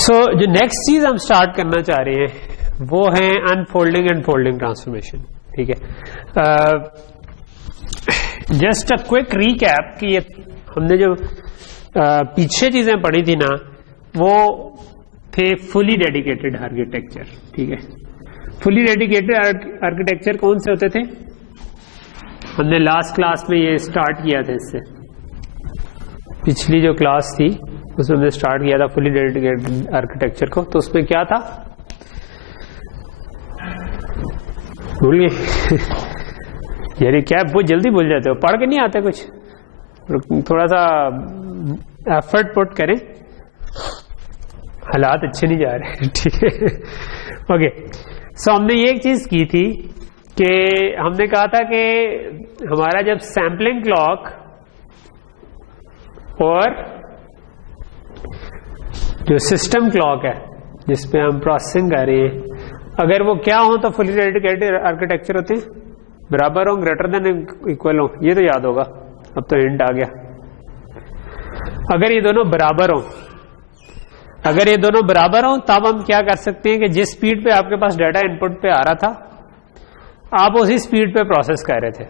जो नेक्स्ट चीज हम स्टार्ट करना चाह रहे हैं वो है अनफोल्डिंग एंड फोल्डिंग ट्रांसफॉर्मेशन। ठीक है, जस्ट अ क्विक रीकैप कि ये हमने जो पीछे चीजें पढ़ी थी ना वो थे फुली डेडिकेटेड आर्किटेक्चर। ठीक है, फुली डेडिकेटेड आर्किटेक्चर कौन से होते थे? हमने लास्ट क्लास में ये स्टार्ट किया था, इससे पिछली जो क्लास थी उसमें हमने स्टार्ट किया था फुली डेडिकेटेड आर्किटेक्चर को। तो उसमें क्या था, भूल गए? यानी क्या वो जल्दी भूल जाते हो, पढ़ के नहीं आते कुछ, थोड़ा सा एफर्ट पुट करें, हालात अच्छे नहीं जा रहे। ठीक है, ओके। सो हमने ये एक चीज की थी कि हमने कहा था कि हमारा जब सैंपलिंग क्लॉक और जो सिस्टम क्लॉक है जिसपे हम प्रोसेसिंग कर रहे हैं, अगर वो क्या हो तो फुली डेडिकेटेड आर्किटेक्चर होते हैं, बराबर हो, ग्रेटर देन इक्वल हो, ये तो याद होगा, अब तो हिंट आ गया। अगर ये दोनों बराबर हो, अगर ये दोनों बराबर हो तब हम क्या कर सकते हैं कि जिस स्पीड पे आपके पास डाटा इनपुट पे आ रहा था आप उसी स्पीड पे प्रोसेस कर रहे थे।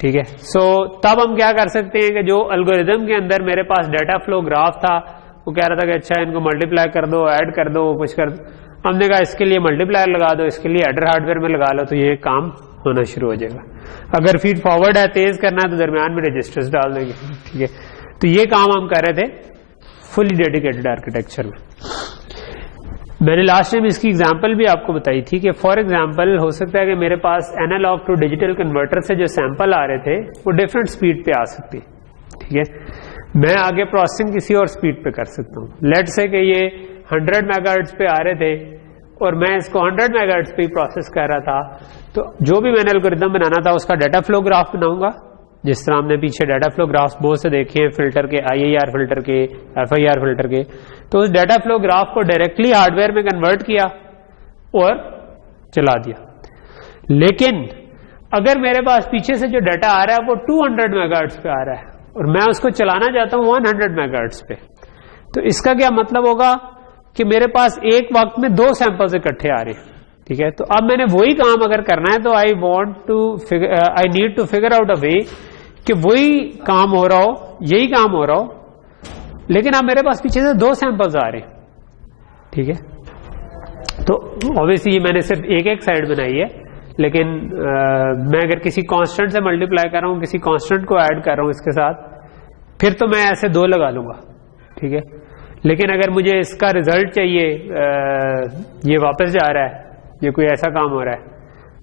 ठीक है, सो तब हम क्या कर सकते हैं कि जो एल्गोरिदम के अंदर मेरे पास डाटा फ्लो ग्राफ था वो कह रहा था कि अच्छा इनको मल्टीप्लाई कर दो, ऐड कर दो, कुछ कर दो, हमने कहा इसके लिए मल्टीप्लायर लगा दो, इसके लिए एडर हार्डवेयर में लगा लो, तो ये काम होना शुरू हो जाएगा। अगर फीड फॉरवर्ड है, तेज करना है, तो दरमियान में रजिस्टर्स डाल देंगे। ठीक है, तो ये काम हम कर रहे थे फुली डेडिकेटेड आर्किटेक्चर में। मैंने लास्ट टाइम इसकी एग्जांपल भी आपको बताई थी कि फॉर एग्जांपल हो सकता है कि मेरे पास एनालॉग टू डिजिटल कन्वर्टर से जो सैंपल आ रहे थे वो डिफरेंट स्पीड पे आ सकती है। ठीक है, मैं आगे प्रोसेसिंग किसी और स्पीड पे कर सकता हूँ। लेट से कि ये 100 मेगाहर्ट्ज पे आ रहे थे और मैं इसको 100 मेगाहर्ट्ज पे प्रोसेस कर रहा था, तो जो भी मैंने एल्गोरिथम बनाना था उसका डाटा फ्लो ग्राफ बनाऊंगा, जिस तरह हमने पीछे डाटा फ्लो ग्राफ्स बहुत से देखे हैं, फिल्टर के, IIR फिल्टर के, FIR फिल्टर के। तो उस डाटा फ्लो ग्राफ को डायरेक्टली हार्डवेयर में कन्वर्ट किया और चला दिया। लेकिन अगर मेरे पास पीछे से जो डाटा आ रहा है वो 200 मेगाहर्ट्ज पे आ रहा है और मैं उसको चलाना चाहता हूं 100 मेगाहर्ट्ज पे, तो इसका क्या मतलब होगा कि मेरे पास एक वक्त में 2 सैंपल्स इकट्ठे आ रहे हैं। ठीक है, तो अब मैंने वही काम अगर करना है तो I need to figure out a way कि वही काम हो रहा हो, यही काम हो रहा हो, लेकिन अब मेरे पास पीछे से 2 सैंपल्स आ रहे हैं। ठीक है, तो ऑब्वियसली ये मैंने सिर्फ एक साइड बनाई है, लेकिन मैं अगर किसी कांस्टेंट से मल्टीप्लाई कर रहा हूं, किसी कांस्टेंट को ऐड कर रहा हूं इसके साथ, फिर तो मैं ऐसे 2 लगा लूंगा। ठीक है, लेकिन अगर मुझे इसका रिजल्ट चाहिए, ये वापस जा रहा है, ये कोई ऐसा काम हो रहा है,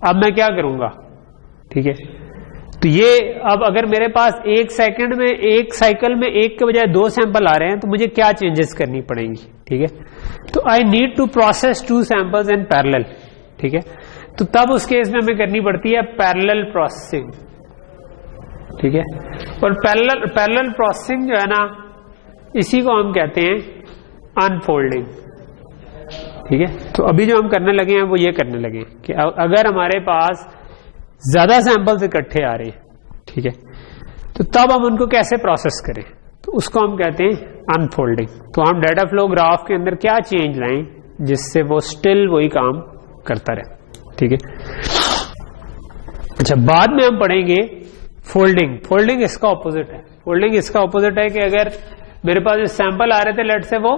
अब मैं क्या करूंगा? ठीक है, तो ये अब अगर मेरे पास एक सेकंड में, एक साइकिल में एक के बजाय 2 सैंपल आ रहे हैं तो मुझे क्या चेंजेस करनी पड़ेंगी? ठीक है, तो I need to process 2 samples in parallel. ठीक है, तो तब उस केस में हमें करनी पड़ती है पैरेलल प्रोसेसिंग। ठीक है, और पैरेलल प्रोसेसिंग जो है ना, इसी को हम कहते हैं अनफोल्डिंग। ठीक है, तो अभी जो हम करने लगे हैं वो ये करने लगे हैं कि अगर हमारे पास ज्यादा सैंपल्स इकट्ठे आ रहे हैं, ठीक है, तो तब हम उनको कैसे प्रोसेस करें, तो उसको हम कहते हैं अनफोल्डिंग। तो हम डाटा फ्लो ग्राफ के अंदर क्या चेंज लाएं जिससे वो स्टिल वही काम करता रहे। ठीक है, अच्छा, बाद में हम पढ़ेंगे फोल्डिंग। फोल्डिंग इसका ऑपोजिट है। फोल्डिंग इसका ऑपोजिट है कि अगर मेरे पास जो सैंपल आ रहे थे, लेट से वो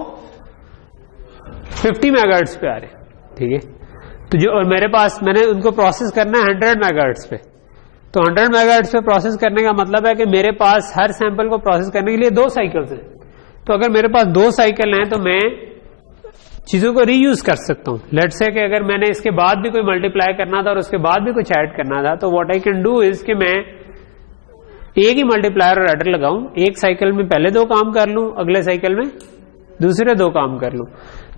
50 मेगाहर्ट्ज पे आ रहे, ठीक है, तो जो और मेरे पास मैंने उनको प्रोसेस करना है 100 मेगाहर्ट्ज पे, तो 100 मेगाहर्ट्ज पे प्रोसेस करने का मतलब है कि मेरे पास हर सैंपल को प्रोसेस करने के लिए 2 साइकिल्स हैं। तो अगर मेरे पास 2 साइकिल हैं तो मैं चीजों को रीयूज कर सकता हूं। लेट से कि अगर मैंने इसके बाद भी कोई मल्टीप्लाई करना था और उसके बाद भी कुछ ऐड करना था, तो what I can do is कि मैं एक ही मल्टीप्लायर और एडर लगाऊं, एक साइकिल में पहले 2 काम कर लूं, अगले साइकिल में दूसरे 2 काम कर लूं।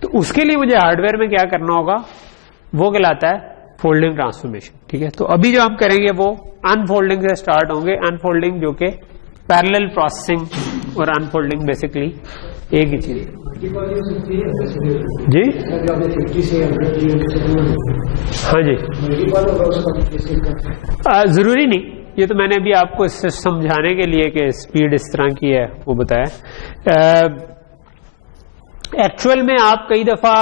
तो उसके लिए मुझे हार्डवेयर में क्या करना होगा, वो कहलाता है फोल्डिंग ट्रांसफॉर्मेशन। ठीक है, तो अभी जो हम करेंगे वो अनफोल्डिंग से स्टार्ट होंगे। अनफोल्डिंग जो कि पैरेलल प्रोसेसिंग और अनफोल्डिंग बेसिकली एक ही चीज है। जी हाँ जी, जरूरी नहीं, ये तो मैंने अभी आपको समझाने के लिए कि स्पीड इस तरह की है वो बताया। एक्चुअल में आप कई दफा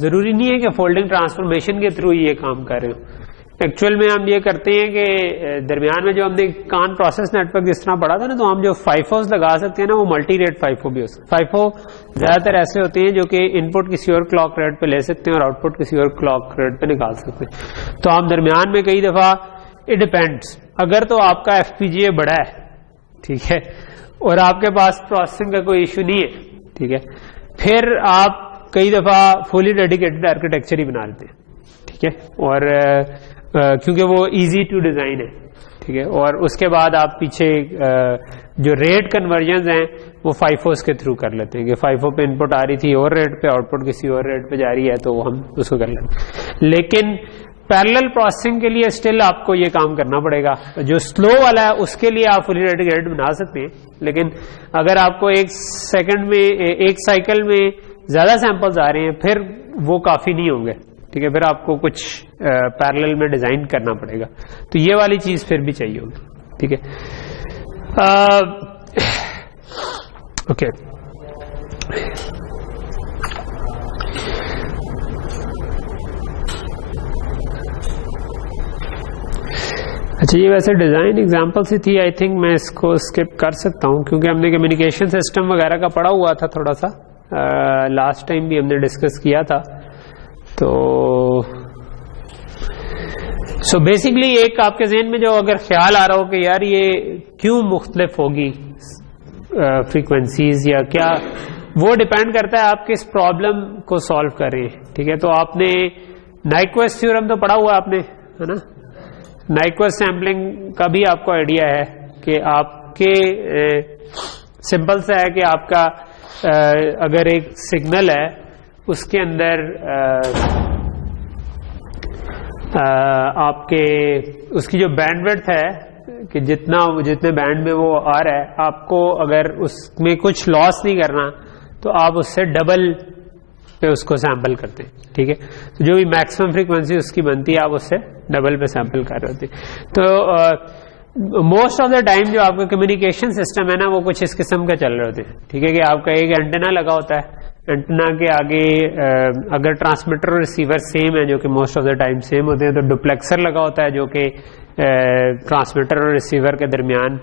जरूरी नहीं है कि फोल्डिंग ट्रांसफॉर्मेशन के थ्रू ये काम कर रहे हो। एक्चुअल में हम ये करते हैं कि दरमियान में जो हमने कान प्रोसेस नेटवर्क जिस तरह पढ़ा था ना, तो हम जो फाइफोस लगा सकते हैं ना, वो मल्टी रेट फाइफो भी हो सकते हैं। फाइफो ज्यादातर ऐसे होते हैं जो कि इनपुट किसी और क्लॉक रेट पे ले सकते हैं और आउटपुट किसी और क्लॉक रेट पे निकाल सकते हैं। तो हम दरमियान में कई दफा इट डिपेंड्स, अगर तो आपका एफपीजीए बड़ा है, ठीक है, और आपके पास प्रोसेसिंग का कोई इश्यू नहीं है, ठीक है, फिर आप कई दफा फुली डेडिकेटेड आर्किटेक्चर ही बना लेते हैं, ठीक है, और क्योंकि वो इजी टू डिजाइन है, ठीक है, और उसके बाद आप पीछे जो रेट कन्वर्जन हैं वो फाइफोस के थ्रू कर लेते हैं कि फाइफो पे इनपुट आ रही थी और रेट पे, आउटपुट किसी और रेट पे जा रही है, तो हम उसको कर लेते हैं। लेकिन पैरेलल प्रोसेसिंग के लिए स्टिल आपको ये काम करना पड़ेगा। जो स्लो वाला है उसके लिए आप फुली डेडिकेटेड बना सकते हैं, लेकिन अगर आपको एक सेकंड में, एक साइकिल में ज्यादा सैंपल्स आ रहे हैं, फिर वो काफी नहीं होंगे, ठीक है, फिर आपको कुछ पैरेलल में डिजाइन करना पड़ेगा। तो ये वाली चीज फिर भी चाहिए होगी, ठीक है। ओके, अच्छा, ये वैसे डिजाइन एग्जांपल सी थी, आई थिंक मैं इसको स्किप कर सकता हूं क्योंकि हमने कम्युनिकेशन सिस्टम वगैरह का पढ़ा हुआ था थोड़ा सा, लास्ट टाइम भी हमने डिस्कस किया था। तो सो बेसिकली एक आपके जहन में जो अगर ख्याल आ रहा हो कि यार ये क्यों मुख्तलिफ होगी फ्रीक्वेंसीज या क्या, वो डिपेंड करता है आप किस प्रॉब्लम को सॉल्व कर रहे हैं, ठीक है। तो आपने नाइक्वेस्ट थ्योरम तो पढ़ा हुआ आपने, है ना। नाइक्वेस्ट सैम्पलिंग का भी आपको आइडिया है कि आपके सिंपल सा है कि आपका अगर एक सिग्नल है उसके अंदर आपके उसकी जो बैंडविड्थ है कि जितने बैंड में वो आ रहा है, आपको अगर उसमें कुछ लॉस नहीं करना तो आप उससे डबल पे उसको सैंपल करते हैं, ठीक है। तो जो भी मैक्सिमम फ्रीक्वेंसी उसकी बनती है आप उससे डबल पे सैंपल कर रहे होते हैं। तो मोस्ट ऑफ द टाइम जो आपका कम्युनिकेशन सिस्टम है ना, वो कुछ इस किस्म का चल रहे होते हैं, ठीक है, कि आपका एक एंटेना लगा होता है, एंटेना के आगे अगर ट्रांसमीटर और रिसीवर सेम है, जो कि most of the time same होते हैं, तो डुप्लेक्सर लगा होता है जो कि ट्रांसमीटर और रिसीवर के दरमियान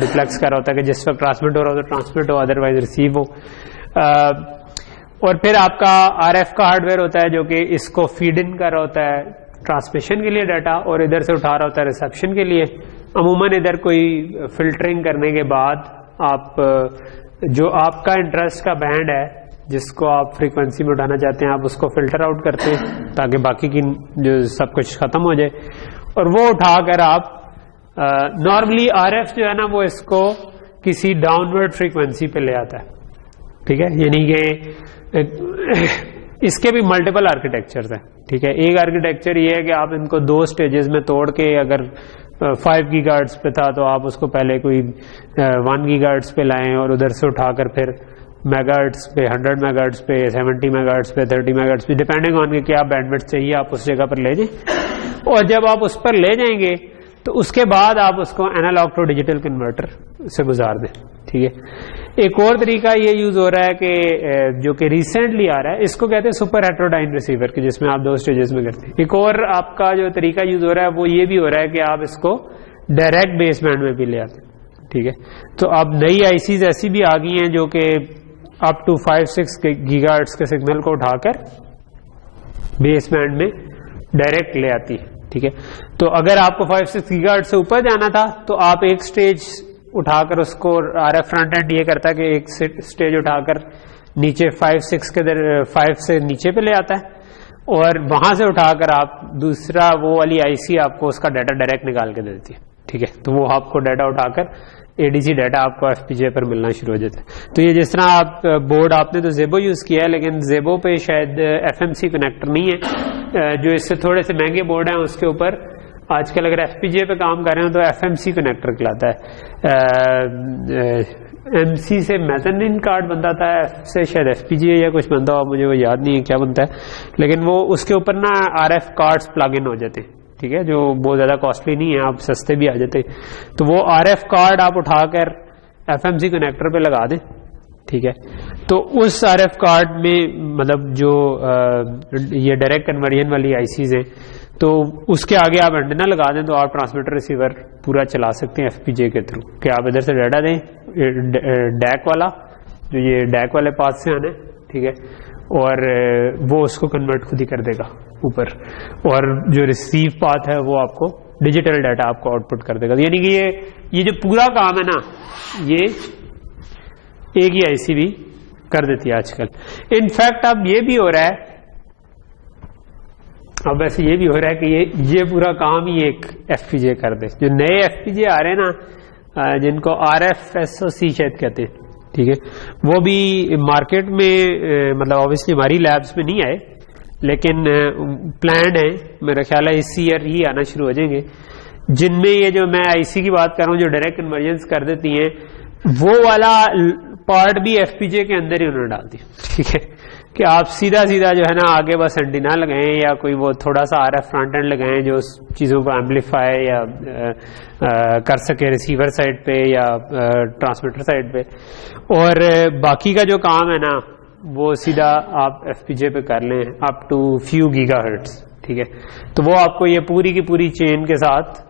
डुप्लेक्स कर रहा होता है कि जिस वक्त ट्रांसमिट हो रहा हो तो ट्रांसमिट हो, अदरवाइज रिसीव हो। और फिर आपका आरएफ का हार्डवेयर होता है जो कि इसको फीड इन कर रहा होता है ट्रांसमिशन के लिए डाटा, और इधर से उठा रहा होता है रिसेप्शन के लिए। अमूमन इधर कोई फिल्टरिंग करने के बाद आप जो आपका इंटरेस्ट का बैंड है जिसको आप फ्रीक्वेंसी में उठाना चाहते हैं, आप उसको फिल्टर आउट करते हैं ताकि बाकी की जो सब कुछ खत्म हो जाए, और वो उठाकर आप नॉर्मली आरएफ जो है ना वो इसको किसी डाउनवर्ड फ्रीक्वेंसी पे ले आता है, ठीक है। यानी कि इसके भी मल्टीपल आर्किटेक्चर्स हैं, ठीक है। एक आर्किटेक्चर ये है कि आप इनको दो स्टेजेस में तोड़ के, अगर 5 गीगाहर्ट्ज पे था तो आप उसको पहले कोई 1 गीगाहर्ट्ज पे लाएं और उधर से उठाकर फिर मेगाहर्ट्ज पे, 100 मेगाहर्ट्ज पे, 70 मेगाहर्ट्ज पे, 30 मेगाहर्ट्ज पे, डिपेंडिंग ऑन के क्या बैंडविड्थ चाहिए आप उस जगह पर ले जाएं। और जब आप उस पर ले जाएंगे तो उसके बाद आप उसको एनालॉग टू डिजिटल कन्वर्टर से गुजार दें, ठीक है। एक और तरीका ये यूज हो रहा है कि जो कि रिसेंटली आ रहा है, इसको कहते हैं सुपर हेटेरोडाइन रिसीवर, कि जिसमें आप 2 स्टेजेस में करते हैं। एक और आपका जो तरीका यूज हो रहा है वो ये भी हो रहा है कि आप इसको डायरेक्ट बेसबैंड में भी ले आते हैं, ठीक है। तो अब नई आईसीज ऐसी भी आ गई हैं जो कि अप टू 5-6 गीगाहर्ट्ज के सिग्नल को उठाकर बेसबैंड में डायरेक्ट ले आती है, ठीक है। तो अगर आपको 5-6 गीगाहर्ट्ज से ऊपर जाना था तो आप एक स्टेज उठाकर उसको, आरएफ फ्रंट एंड ये करता है कि एक स्टेज उठाकर नीचे 5 से नीचे पे ले आता है, और वहां से उठाकर आप दूसरा वो वाली आईसी आपको उसका डाटा डायरेक्ट निकाल के दे देती है, ठीक है। तो वो आपको डाटा उठाकर एडीसी डाटा आपको एफपीजीए पर मिलना शुरू हो जाता है। तो ये जिस तरह आप बोर्ड, आपने तो जेबो यूज किया है, लेकिन जेबो पे शायद एफएमसी कनेक्टर नहीं है, जो इससे थोड़े से महंगे बोर्ड हैं उसके ऊपर आजकल अगर एफपीजीए पे काम कर रहे हो तो एफएमसी कनेक्टर कहलाता है। एमसी से मेजनिन कार्ड बनता था, एफ से शायद एफपीजीए या कुछ बनता हो, मुझे वो याद नहीं है क्या बनता है, लेकिन वो उसके ऊपर ना आरएफ कार्ड्स प्लग इन हो जाते हैं, ठीक है, जो बहुत ज्यादा कॉस्टली नहीं है, आप सस्ते भी आ जाते हैं। तो वो आरएफ कार्ड आप उठाकर एफएमसी कनेक्टर पे लगा दें, ठीक है। तो उस आरएफ कार्ड में मतलब जो ये डायरेक्ट कन्वर्जन वाली आईसीज हैं, तो उसके आगे आप एंटेना लगा दें तो आप ट्रांसमीटर रिसीवर पूरा चला सकते हैं एफपीजे के थ्रू, कि आप इधर से डाटा दें डैक वाला, जो ये डैक वाले पाथ से आना है, ठीक है, और वो उसको कन्वर्ट खुद ही कर देगा ऊपर, और जो रिसीव पाथ है वो आपको डिजिटल डाटा आपको आउटपुट कर देगा। यानी कि ये जो पूरा काम है ना, ये एक ही आईसी भी कर देती है आजकल। इनफैक्ट अब ये भी हो रहा है, अब वैसे ये भी हो रहा है कि ये पूरा काम ही एक एफपीजे कर दे। जो नए एफपीजे आ रहे हैं ना, जिनको आरएफएसओसी शायद कहते हैं, ठीक है, वो भी मार्केट में मतलब ऑब्वियसली हमारी लैब्स में नहीं आए, लेकिन प्लान है, मेरा ख्याल है इस ईयर ही आना शुरू हो जाएंगे, जिनमें ये जो मैं आईसी की बात कर रहा हूँ जो डायरेक्ट कन्वर्जेंस कर देती हैं, वो वाला पार्ट भी एफपीजे के अंदर ही उन्होंने डाल दिया, ठीक है, कि आप सीधा सीधा जो है ना आगे बस एंटीना लगाएं या कोई वो थोड़ा सा आरएफ फ्रंट एंड लगाएं जो चीज़ों को एम्पलीफाई या कर सके रिसीवर साइड पे या ट्रांसमीटर साइड पे, और बाकी का जो काम है ना वो सीधा आप एफपीजे पे कर लें अप टू फ्यू गीगाहर्ट्ज, ठीक है। तो वो आपको ये पूरी की पूरी चेन के साथ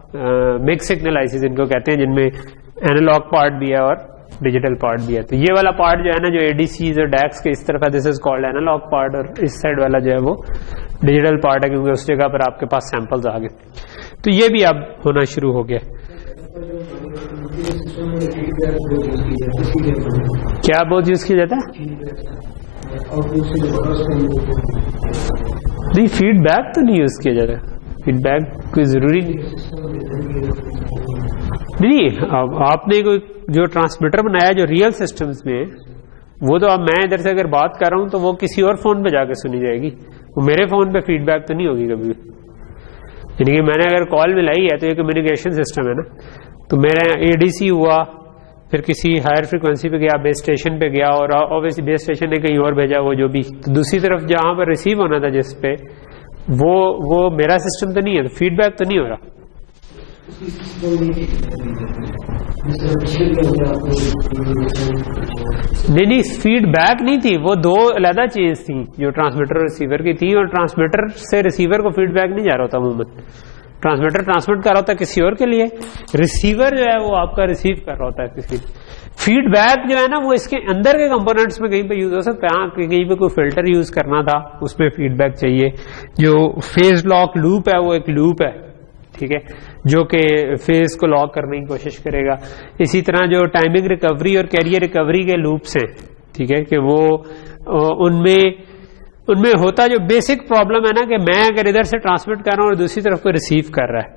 मिक्स सिग्नल आईसी जिनको कहते हैं, जिनमें एनालॉग पार्ट भी है और डिजिटल पार्ट भी है। तो ये वाला पार्ट जो है ना, जो एडीसीज और डैक्स के इस तरफ है, this is called analogue part, और इस साइड वाला जो है वो डिजिटल पार्ट है, क्योंकि उस जगह पर आपके पास सैंपल्स आ गए। तो ये भी अब होना शुरू हो गया। क्या बहुत यूज किया जाता है? नहीं, फीडबैक तो नहीं यूज किया जाता, फीडबैक कोई जरूरी नहीं। अब आपने कोई जो ट्रांसमीटर बनाया जो रियल सिस्टम्स में, वो तो अब मैं इधर से अगर बात कर रहा हूं तो वो किसी और फोन पे जाके सुनी जाएगी, वो मेरे फोन पे फीडबैक तो नहीं होगी कभी भी। यानी कि मैंने अगर कॉल मिलाई है तो ये कम्युनिकेशन सिस्टम है ना, तो मेरा एडीसी हुआ, फिर किसी हायर फ्रिक्वेंसी पे गया, बेस स्टेशन पे गया, और ऑब्वियसली बेस स्टेशन ने कहीं और भेजा वो जो भी, तो दूसरी तरफ जहां पर रिसीव होना था जिस पे, वो मेरा सिस्टम तो नहीं है, तो फीडबैक तो नहीं हो रहा। नहीं, फीडबैक नहीं थी, वो दो अलग चीज थी, जो ट्रांसमीटर और रिसीवर की थी, और ट्रांसमीटर से रिसीवर को फीडबैक नहीं जा रहा होता अमूमन। ट्रांसमीटर ट्रांसमिट कर रहा होता है किसी और के लिए, रिसीवर जो है वो आपका रिसीव कर रहा होता है किसी। फीडबैक जो है ना वो इसके अंदर के कंपोनेंट्स में कहीं पे यूज हो सकता है। हाँ, कहीं पे कोई फिल्टर यूज करना था उसमें फीडबैक चाहिए। जो फेज लॉक लूप है वो एक लूप है, ठीक है, जो कि फेज को लॉक करने की कोशिश करेगा। इसी तरह जो टाइमिंग रिकवरी और कैरियर रिकवरी के लूप्स हैं, ठीक है, कि वो उनमें होता जो बेसिक प्रॉब्लम है ना, कि मैं अगर इधर से ट्रांसमिट कर रहा हूँ और दूसरी तरफ को रिसीव कर रहा है,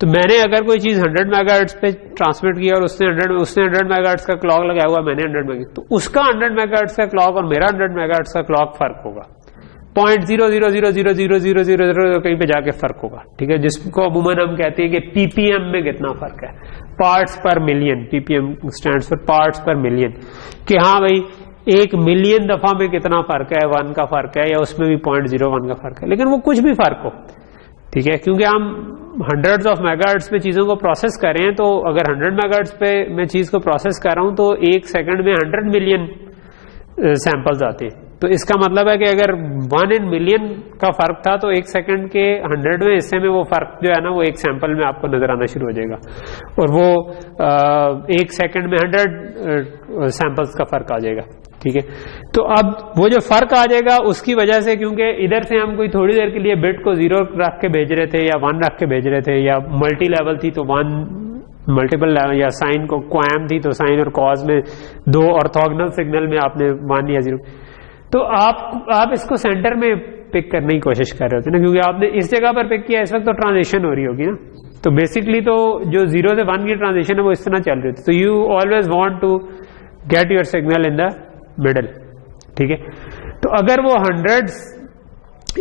तो मैंने अगर कोई चीज 100 मेगाहर्ट्ज पे ट्रांसमिट किया और उसने 100 मेगाहर्ट्ज का क्लॉक लगाया हुआ, मैंने 100 मेगाहर्ट्ज, तो उसका 100 मेगाहर्ट्ज का क्लॉक और मेरा 100 मेगाहर्ट्ज का क्लॉक फर्क होगा, 0.0000000 कहीं पे जाके फर्क होगा, ठीक है, जिसको अमूमन हम कहते हैं कि पीपीएम में कितना फर्क है, पार्ट्स पर million. Ppm stands for parts पर मिलियन, कि हाँ भाई 1 मिलियन दफा में कितना फर्क है, 1 का फर्क है, या उसमें भी 0.01 का फर्क है, लेकिन वो कुछ भी फर्क हो, ठीक है, क्योंकि हम हंड्रेड्स ऑफ मेगाहर्ट्ज पे चीजों को प्रोसेस कर रहे हैं। तो अगर 100 मेगाहर्ट्ज पे मैं चीज को प्रोसेस कर रहा हूं तो 1 सेकंड में 100 मिलियन सैंपल्स आते हैं। तो इसका मतलब है कि अगर 1 in मिलियन का फर्क था तो 1 सेकंड के 100वें हिस्से में वो फर्क जो है ना वो एक सैंपल में आपको नजर आना शुरू हो जाएगा, और वो 1 सेकंड में 100 सैंपल्स का फर्क आ जाएगा, ठीक है। तो अब वो जो फर्क आ जाएगा उसकी वजह से, क्योंकि इधर से हम कोई थोड़ी देर के लिए बिट को 0 रख के भेज रहे थे या 1 रख के भेज रहे थे, या मल्टी लेवल थी तो 1 मल्टीपल लेवल, या साइन को क्वाम थी तो साइन और कॉज में 2 ऑर्थोगोनल सिग्नल में आपने 1 या 0, तो आप इसको सेंटर में पिक करने की कोशिश कर रहे होते ना, क्योंकि आपने इस जगह पर पिक किया, इस वक्त तो ट्रांजिशन हो रही होगी ना, तो बेसिकली तो जो 0 से 1 की ट्रांजिशन है वो इस तरह चल रही होती। तो you always want to get your signal in the middle, ठीक है। तो अगर वो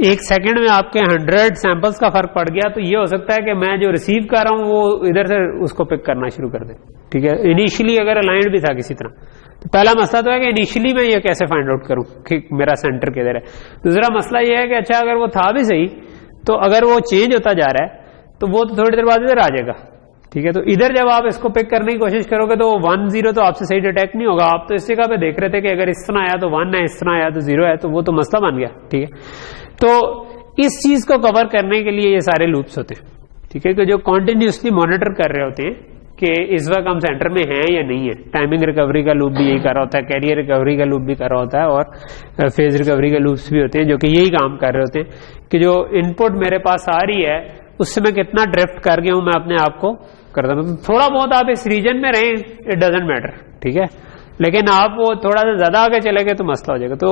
1 सेकंड में आपके 100 सैंपल्स का फर्क पड़ गया, तो ये हो सकता है कि मैं जो रिसीव कर रहा हूं वो इधर से उसको पिक करना शुरू कर दे, ठीक है। इनिशियली अगर अलाइंड भी था किसी तरह, तो पहला मसला तो है कि इनिशियली मैं ये कैसे फाइंड आउट करूं कि मेरा सेंटर किधर है। दूसरा मसला ये है कि अच्छा अगर वो था भी सही, तो अगर वो चेंज होता जा रहा है तो वो तो थोड़ी देर बाद इधर आ जाएगा, ठीक है। तो इधर जब आप इसको पिक करने की कोशिश करोगे तो 1 0 तो आपसे सही डिटेक्ट नहीं होगा। आप तो इस जगह पे देख रहे थे कि अगर इस तरह आया तो 1 है, इस तरह आया तो 0 है, तो वो तो मसला बन गया, ठीक है। तो इस चीज को कवर करने के लिए ये सारे लूप्स होते हैं, ठीक है, कि जो कॉन्टिन्यूसली मॉनिटर कर रहे होते हैं कि इस वक्त हम सेंटर में हैं या नहीं है। टाइमिंग रिकवरी का लूप भी यही कर रहा होता है, कैरियर रिकवरी का लूप भी कर रहा होता है, और फेज रिकवरी के लूप्स भी होते हैं जो कि यही काम कर रहे होते हैं कि जो इनपुट मेरे पास आ रही है उससे मैं कितना ड्रिफ्ट कर गया हूं, मैं अपने आप को करता हूं। थोड़ा बहुत आप इस रीजन में रहें, इट डजंट मैटर, ठीक है, लेकिन आप वो थोड़ा सा ज्यादा आगे चले गए तो मसला हो जाएगा। तो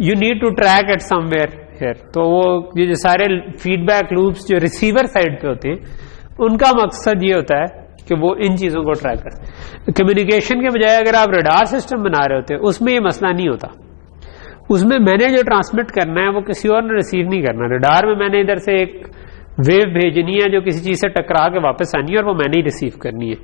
you need to track at somewhere here. तो वो ये जो सारे फीडबैक लूप्स जो रिसीवर साइड पे होते हैं उनका मकसद ये होता है कि वो इन चीजों को ट्रैक कर। कम्युनिकेशन के बजाय अगर आप रडार सिस्टम बना रहे होते उसमें ये मसला नहीं होता। उसमें मैंने जो ट्रांसमिट करना है वो किसी और ने रिसीव नहीं करना। रडार में मैंने इधर से एक वेव भेजनी है जो किसी चीज से टकरा के वापस आनी है और वो मैंने ही रिसीव करनी है।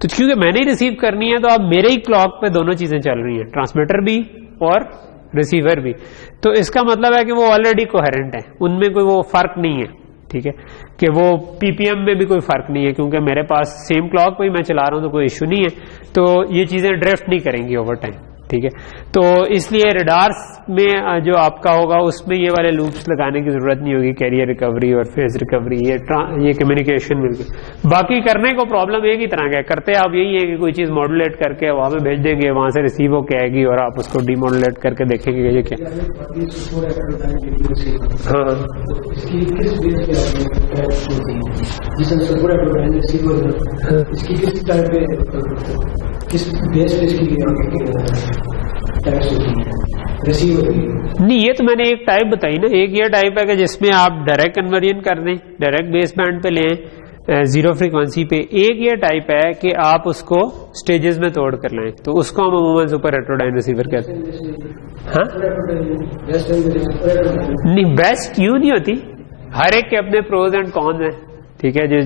तो क्योंकि मैंने ही रिसीव करनी है तो अब मेरे ही क्लॉक पे दोनों चीजें चल रही हैं, ट्रांसमीटर भी और रिसीवर भी। तो इसका मतलब है कि वो ऑलरेडी कोहेरेंट है, उनमें कोई वो फर्क नहीं है, ठीक है, कि वो पीपीएम में भी कोई फर्क नहीं है क्योंकि मेरे पास सेम क्लॉक पे ही मैं चला रहा हूं तो कोई इश्यू नहीं है। तो ये चीजें ड्रिफ्ट नहीं करेंगी ओवर टाइम, ठीक है। तो इसलिए रडार्स में जो आपका होगा उसमें ये वाले लूप्स लगाने की जरूरत नहीं होगी, कैरियर रिकवरी और फेज रिकवरी, ये कम्युनिकेशन मिल गई। बाकी करने को प्रॉब्लम एक ही तरह का करते आप यही है कि कोई चीज मॉड्यूलेट करके वहां पे भेज देंगे, वहां से रिसीव होके आएगी और आप उसको डीमॉड्यूलेट करके देखेंगे ये क्या। हाँ किस बेस पे इसकी नहीं, ये तो मैंने एक टाइप बताई ना। एक ये टाइप है कि जिसमें आप डायरेक्ट कन्वर्जन कर दें, डायरेक्ट बेस बैंड पे लें जीरो फ्रीक्वेंसी पे। एक ये टाइप है कि आप उसको स्टेजेस में तोड़ कर लें, तो उसको हम अमूमन सुपर हेटेरोडाइन रिसीवर कहते हैं। हाँ नहीं, बेस्ट क्यों नहीं होती, हर एक के अपने प्रोज एंड कॉन्स हैं, ठीक है, जो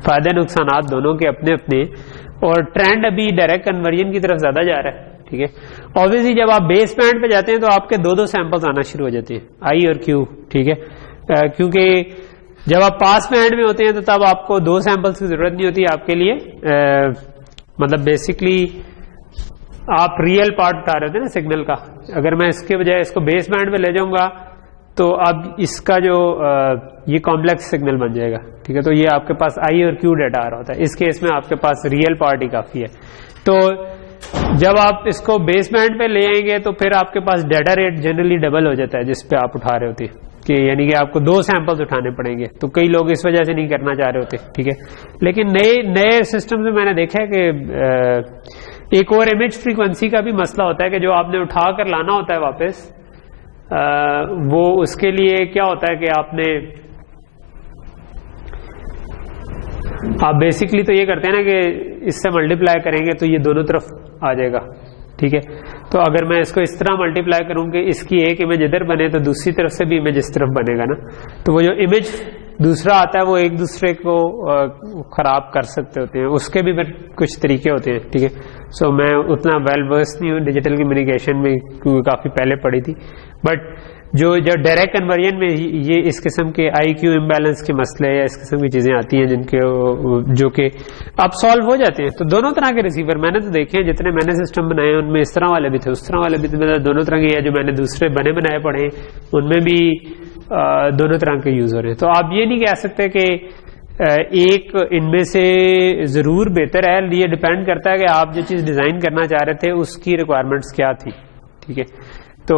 फायदे नुकसान दोनों के अपने अपने। और ट्रेंड अभी डायरेक्ट कन्वर्जन की तरफ ज्यादा जा रहा है, ठीक है। ऑब्वियसली जब आप बेस बैंड पे जाते हैं तो आपके दो सैंपल्स आना शुरू हो जाते हैं, आई और क्यू, ठीक है, क्योंकि जब आप पास बैंड में होते हैं तो तब आपको 2 सैंपल्स की जरूरत नहीं होती आपके लिए। मतलब बेसिकली आप रियल पार्ट उठा रहे थे ना सिग्नल का। अगर मैं इसके बजाय इसको बेस बैंड पे ले जाऊंगा तो अब इसका जो ये कॉम्प्लेक्स सिग्नल बन जाएगा, ठीक है। तो ये आपके पास आई और क्यू डेटा आ रहा होता है, इस केस में आपके पास रियल पार्ट ही काफी है। तो जब आप इसको बेस बैंड पे ले आएंगे तो फिर आपके पास डेटा रेट जनरली डबल हो जाता है जिस पे आप उठा रहे होते हैं, कि यानी कि आपको 2 सैंपल्स उठाने पड़ेंगे। तो कई लोग इस वजह से नहीं करना चाह रहे होते, ठीक है। लेकिन नए सिस्टम में मैंने देखा है कि एक और इमेज फ्रीक्वेंसी का भी मसला होता है कि जो आपने उठा कर लाना होता है वापस, वो उसके लिए क्या होता है कि आप बेसिकली तो ये करते हैं ना कि इससे मल्टीप्लाई करेंगे तो ये दोनों तरफ आ जाएगा, ठीक है। तो अगर मैं इसको इस तरह मल्टीप्लाई करूं कि इसकी एक इमेज इधर बने तो दूसरी तरफ से भी इमेज इस तरफ बनेगा ना, तो वो जो इमेज दूसरा आता है वो एक दूसरे को खराब कर सकते होते हैं। उसके भी कुछ तरीके होते हैं, ठीक है। सो मैं उतना वेल वर्स नहीं हूँ डिजिटल कम्युनिकेशन में क्योंकि काफी पहले पढ़ी थी, बट जो डायरेक्ट कन्वर्जन में ये इस किस्म के आई क्यू इम्बैलेंस के मसले या इस किस्म की चीजें आती हैं जिनके जो कि अब सॉल्व हो जाते हैं। तो दोनों तरह के रिसीवर मैंने तो देखे हैं, जितने मैंने सिस्टम बनाए उनमें इस तरह वाले भी थे, उस तरह वाले भी थे, मतलब दोनों तरह के। या जो मैंने दूसरे बने बनाए पढ़े हैं उनमें भी दोनों तरह के यूज हो रहे हैं। तो आप ये नहीं कह सकते कि एक इनमें से जरूर बेहतर है, ये डिपेंड करता है कि आप जो चीज डिजाइन करना चाह रहे थे उसकी रिक्वायरमेंट्स क्या थी, ठीक है। तो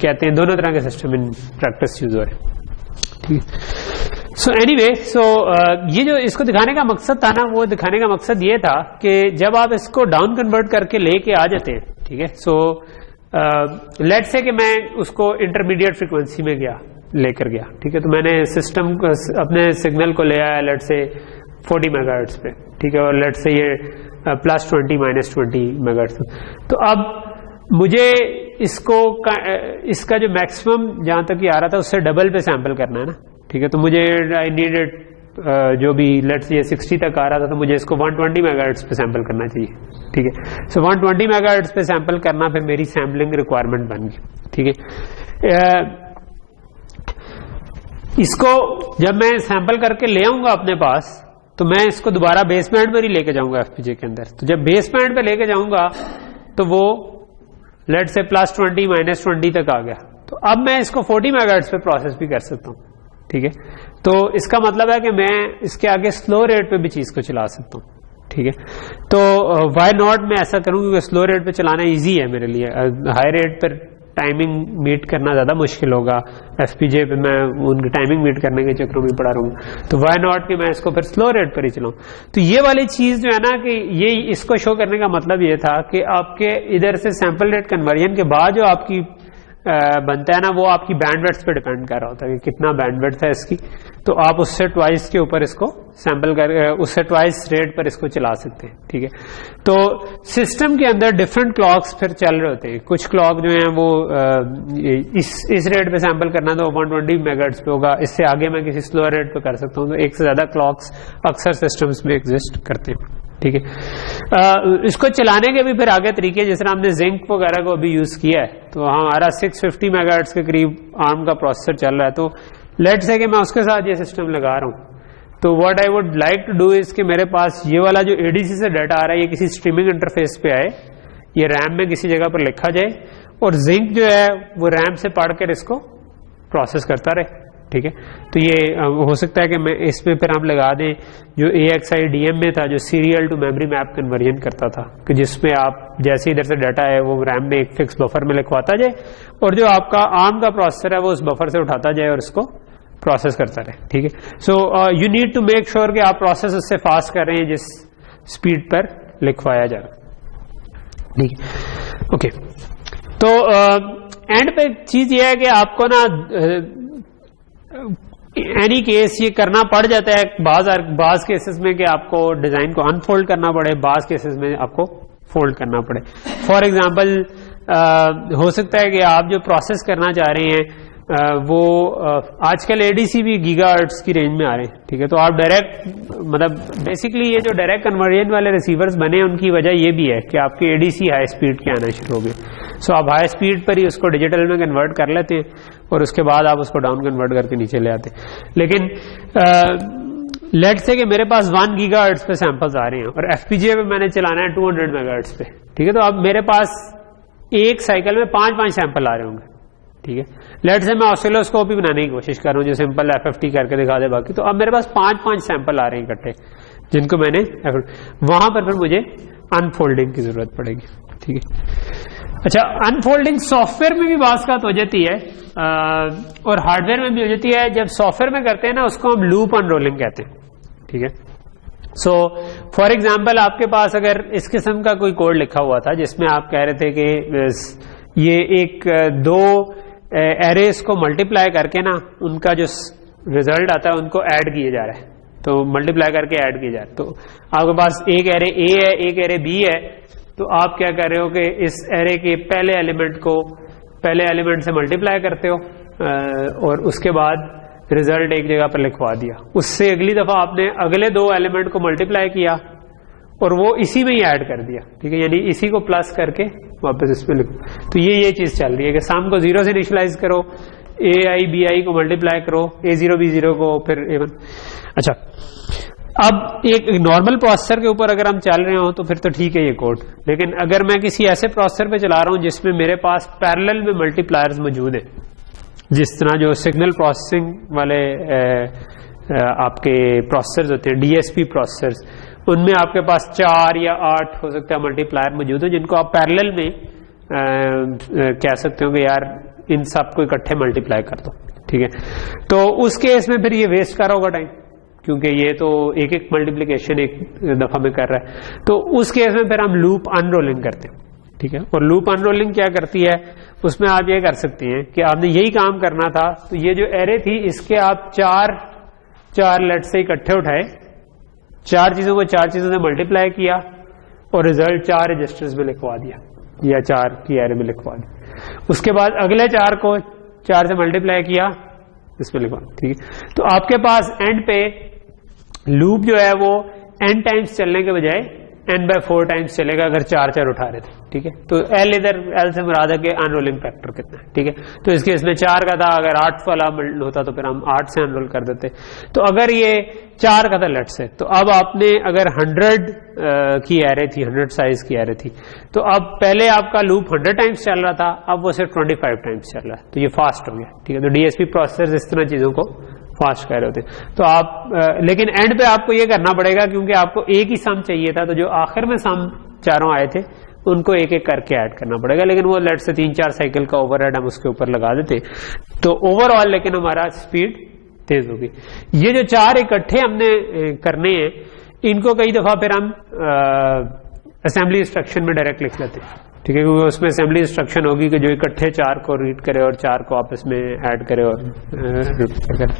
कहते हैं दोनों तरह के सिस्टम इन प्रैक्टिस यूज हो रहे हैं, ठीक है। सो एनीवे, ये जो इसको दिखाने का मकसद था ना, वो दिखाने का मकसद ये था कि जब आप इसको डाउन कन्वर्ट करके लेके आ जाते हैं, ठीक है। सो लेट से कि मैं उसको इंटरमीडिएट फ्रीक्वेंसी में लेकर गया, ठीक है। तो मैंने सिस्टम अपने सिग्नल को ले आया लेट से 40 मेगाहर्ट्ज पे, ठीक है, और लेट से ये +20 -20 मेगाहर्ट्ज। तो अब मुझे इसका जो मैक्सिमम जहां तक ये आ रहा था उससे डबल पे सैंपल करना है ना, ठीक है। तो मुझे आई नीडेड जो भी लेट्स से 60 तक आ रहा था तो मुझे इसको 120 मेगाहर्ट्ज पे सैंपल करना चाहिए, ठीक है। सो 120 मेगाहर्ट्ज पे सैंपल करना फिर मेरी सैम्पलिंग रिक्वायरमेंट बन गई, ठीक है। इसको जब मैं सैंपल करके ले आऊंगा अपने पास तो मैं इसको दोबारा बेसबैंड पर ही लेके जाऊंगा एफपीजे के अंदर। तो जब बेसबैंड पे लेके जाऊंगा तो वो लेट से +20 -20 तक आ गया। तो अब मैं इसको 40 मेगाहर्ट्ज पे प्रोसेस भी कर सकता हूँ, ठीक है। तो इसका मतलब है कि मैं इसके आगे स्लो रेट पे भी चीज को चला सकता हूँ, ठीक है। तो व्हाई नॉट मैं ऐसा करूँ, क्योंकि स्लो रेट पे चलाना इजी है मेरे लिए। हाई रेट पर टाइमिंग मीट करना ज्यादा मुश्किल होगा, एफपीजे पे मैं उनकी टाइमिंग मीट करने के चक्रों में पड़ा रहूंगा। तो व्हाई नॉट कि मैं इसको फिर स्लो रेट पर ही चलाऊं। तो ये वाली चीज जो है ना कि ये इसको शो करने का मतलब ये था कि आपके इधर से सैंपल रेट कन्वर्जन के बाद जो आपकी बनता है ना, वो आपकी बैंडविड्थ पे डिपेंड कर रहा होता है कि कितना बैंडविड्थ है इसकी। तो आप उससे ट्वाइस के ऊपर इसको सैंपल कर, उससे ट्वाइस रेट पर इसको चला सकते हैं, ठीक है। तो सिस्टम के अंदर डिफरेंट क्लॉक्स फिर चल रहे होते हैं। कुछ क्लॉक जो है वो इस रेट पे सैंपल करना तो 120 मेगाहर्ट्ज पे होगा, इससे आगे मैं किसी स्लो रेट पे कर सकता हूँ। तो एक से ज्यादा क्लॉक्स अक्सर सिस्टम्स में एग्जिस्ट करते हैं, ठीक है। इसको चलाने के भी फिर आगे तरीके, जिस तरह हमने जिंक वगैरह को अभी यूज किया है, तो हमारा 650 मेगाहर्ट्ज के करीब आर्म का प्रोसेसर चल रहा है। तो लेट्स से कि मैं उसके साथ ये सिस्टम लगा रहा हूँ, तो what I would like to do is कि मेरे पास ये वाला जो एडीसी से डाटा आ रहा है ये किसी स्ट्रीमिंग इंटरफेस पे आए, ये रैम में किसी जगह पर लिखा जाए, और जिंक जो है वो रैम से पढ़कर इसको प्रोसेस करता रहे, ठीक है। तो ये हो सकता है कि मैं इसमें फिर हम लगा दें जो AXI DM में था, जो serial to memory map conversion करता था, कि जिसमें आप जैसे इधर से डाटा है वो रैम में एक फिक्स बफर में लिखवाता जाए, और जो आपका आर्म का प्रोसेसर है वो उस बफर से उठाता जाए और इसको प्रोसेस करता रहे, ठीक है। So you need to make sure कि आप प्रोसेस उससे फास्ट कर रहे हैं जिस स्पीड पर लिखवाया जा रहा है, ठीक है। ओके, तो एंड पे चीज ये है कि आपको ना एनी केस ये करना पड़ जाता है बाज केसेस में कि आपको डिजाइन को अनफोल्ड करना पड़े, बाज केसेस में आपको फोल्ड करना पड़े। फॉर एग्जांपल हो सकता है कि आप जो प्रोसेस करना चाह रहे हैं वो आजकल एडीसी भी गीगाहर्ट्ज की रेंज में आ रहे हैं, ठीक है। तो आप डायरेक्ट मतलब बेसिकली ये जो डायरेक्ट कन्वर्जन वाले रिसीवर्स बने उनकी वजह ये भी है कि आपके एडीसी हाई स्पीड के आना शुरू हो गए। सो आप हाई स्पीड पर ही उसको डिजिटल में कन्वर्ट कर लेते हैं और उसके बाद आप उसको डाउन कन्वर्ट करके नीचे ले आते हैं। लेकिन लेट्स से कि मेरे पास 1 गीगाहर्ट्ज पे सैंपल्स आ रहे हैं और एफपीजीए पे मैंने चलाना है 200 मेगाहर्ट्ज पे, ठीक है। तो अब मेरे पास एक साइकिल में 5-5 सैंपल आ रहे होंगे, ठीक है। लेट्स से मैं ऑसिलोस्कोप भी बनाने की कोशिश कर रहा हूँ जो सिंपल एफएफटी करके दिखा दे बाकी। तो अब मेरे पास 5-5 सैंपल आ रहे हैं इकट्ठे, जिनको मैंने वहां पर फिर मुझे अनफोल्डिंग की जरूरत पड़ेगी, ठीक है। अच्छा, अनफोल्डिंग सॉफ्टवेयर में भी बात हो जाती है और हार्डवेयर में भी हो जाती है। जब सॉफ्टवेयर में करते हैं ना उसको हम लूप अनरोलिंग कहते हैं, ठीक है। सो फॉर एग्जाम्पल आपके पास अगर इस किस्म का कोई कोड लिखा हुआ था जिसमें आप कह रहे थे कि ये एक 2 एरेस को मल्टीप्लाई करके ना उनका जो रिजल्ट आता है उनको ऐड किए जा रहा है, तो मल्टीप्लाई करके ऐड किए जा रहा है। तो आपके पास एक एरे ए है, एक एरे बी है, तो आप क्या कर रहे हो कि इस एरे के पहले एलिमेंट से मल्टीप्लाई करते हो और उसके बाद रिजल्ट एक जगह पर लिखवा दिया। उससे अगली दफा आपने अगले 2 एलिमेंट को मल्टीप्लाई किया और वो इसी में ही ऐड कर दिया, ठीक है। यानी इसी को प्लस करके वापस इसमें लिखो। तो ये चीज चल रही है कि सम को 0 से इनिशियलाइज करो, AI BI को मल्टीप्लाई करो, A0 B0 को फिर A1। अच्छा, अब एक नॉर्मल प्रोसेसर के ऊपर अगर हम चल रहे हो तो फिर तो ठीक है ये कोड। लेकिन अगर मैं किसी ऐसे प्रोसेसर पे चला रहा हूं जिसमें मेरे पास पैरेलल में मल्टीप्लायर्स मौजूद है, जिस तरह जो सिग्नल प्रोसेसिंग वाले आपके प्रोसेसर्स होते हैं, DSP प्रोसेसर्स, उनमें आपके पास 4 या 8 हो सकता है मल्टीप्लायर मौजूद है जिनको आप पैरेलल में कह सकते हो कि यार इन सब को इकट्ठे मल्टीप्लाई कर दो, ठीक है। तो उस केस में फिर ये वेस्ट कर रहा होगा टाइम, क्योंकि ये तो एक मल्टीप्लिकेशन एक दफा में कर रहा है। तो उस केस में फिर हम लूप अनरोलिंग करते हैं, ठीक है। और लूप अनरोलिंग क्या करती है, उसमें आप ये कर सकते हैं कि आपने यही काम करना था, तो ये जो एरे थी इसके आप 4 लेट से इकट्ठे उठाए, 4 चीजों को 4 चीजों से मल्टीप्लाई किया और रिजल्ट 4 रजिस्टर्स में लिखवा दिया या 4 की एरे में लिखवा दिया। उसके बाद अगले 4 को 4 से मल्टीप्लाई किया, इसमें लिखवा, ठीक है। तो आपके पास एंड पे लूप जो है वो n टाइम्स चलने के बजाय n/4 टाइम्स चलेगा अगर 4 उठा रहे थे, ठीक है। तो एल इधर एल से मुराद है कि अनरोलिंग फैक्टर कितना है, ठीक है। तो इसके इसमें 4 का था, अगर 8 वाला होता तो फिर हम 8 से अनरोल कर देते। तो अगर ये 4 का था लेट से, तो अब आपने अगर 100 की एरे थी, 100 साइज की एरे थी, तो अब पहले आपका लूप 100 टाइम्स चल रहा था, अब वो सिर्फ 25 टाइम्स चल रहा है, तो ये फास्ट हो गया, ठीक है। तो डीएसपी प्रोसेसर इस तरह चीजों को फास्ट कर रहे होते। तो आप लेकिन एंड पे आपको ये करना पड़ेगा, क्योंकि आपको एक ही सम चाहिए था, तो जो आखिर में सम चारों आए थे उनको एक एक करके ऐड करना पड़ेगा, लेकिन वो लेट से 3-4 साइकिल का ओवरहेड हम उसके ऊपर लगा देते, तो ओवरऑल लेकिन हमारा स्पीड तेज होगी। ये जो 4 इकट्ठे हमने करने हैं, इनको कई दफा फिर हम असेंबली इंस्ट्रक्शन में डायरेक्ट लिख लेते हैं, ठीक है, क्योंकि उसमें असेंबली इंस्ट्रक्शन होगी कि जो इकट्ठे 4 को रीड करे और 4 को आपस में ऐड करे और करे,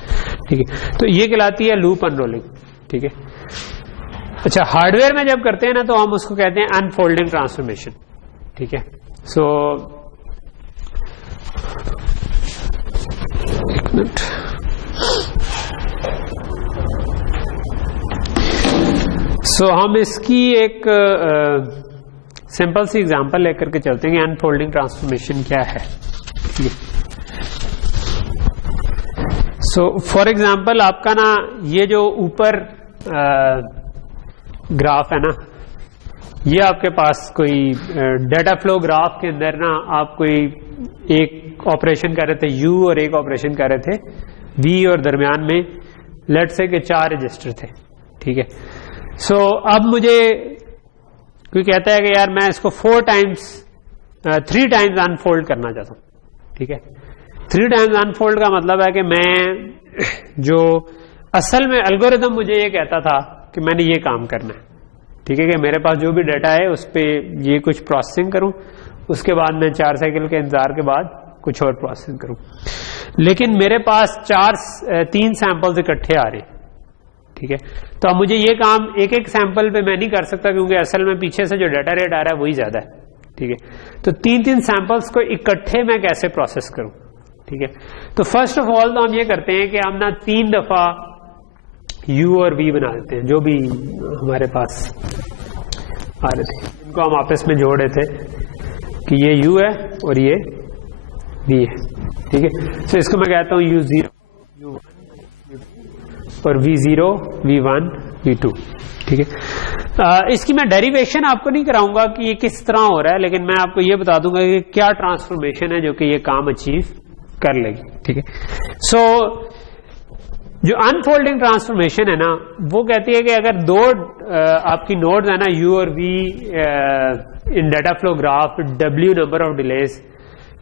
ठीक है। तो ये कहलाती है लूप अनरोलिंग, ठीक है। अच्छा, हार्डवेयर में जब करते हैं ना, तो हम उसको कहते हैं अनफोल्डिंग ट्रांसफॉर्मेशन, ठीक है। सो एक मिनट, हम इसकी एक सिंपल सी एग्जांपल लेकर के चलते हैं कि अनफोल्डिंग ट्रांसफॉर्मेशन क्या है, ठीक है। सो फॉर एग्जांपल आपका ना ये जो ऊपर ग्राफ है ना, ये आपके पास कोई डाटा फ्लो ग्राफ के अंदर ना आप कोई एक ऑपरेशन कर रहे थे यू और एक ऑपरेशन कर रहे थे वी, और दरमियान में लेट से के 4 रजिस्टर थे, ठीक है। सो अब मुझे कोई कहता है कि यार मैं इसको 3 टाइम्स अनफोल्ड करना चाहता हूं, ठीक है। 3 टाइम्स अनफोल्ड का मतलब है कि मैं जो असल में एल्गोरिथम मुझे ये कहता था कि मैंने ये काम करना है, ठीक है, कि मेरे पास जो भी डाटा है उस पर ये कुछ प्रोसेसिंग करूं, उसके बाद मैं 4 साइकिल के इंतजार के बाद कुछ और प्रोसेसिंग करूं। लेकिन मेरे पास 3 सैंपल्स इकट्ठे आ रहे, ठीक है। तो अब मुझे ये काम एक एक सैंपल पे मैं नहीं कर सकता, क्योंकि असल में पीछे से जो डाटा रेट आ रहा है वही ज्यादा है, ठीक है। तो 3 सैंपल्स को इकट्ठे मैं कैसे प्रोसेस करूं, ठीक है। तो फर्स्ट ऑफ ऑल तो हम ये करते हैं कि हम ना 3 दफा U और V बना देते हैं, जो भी हमारे पास आ रहे थे इनको हम आपस में जोड़ रहे थे कि ये U है और ये V है, ठीक है। तो इसको मैं कहता हूं U0 U1 और V0 V1 V2, ठीक है। इसकी मैं डेरिवेशन आपको नहीं कराऊंगा कि ये किस तरह हो रहा है, लेकिन मैं आपको ये बता दूंगा कि क्या ट्रांसफॉर्मेशन है जो कि ये काम अचीव कर लेगी, ठीक है। सो जो अनफोल्डिंग ट्रांसफॉर्मेशन है ना, वो कहती है कि अगर 2 आपकी नोड्स है ना U और V in data flow graph, W number of delays,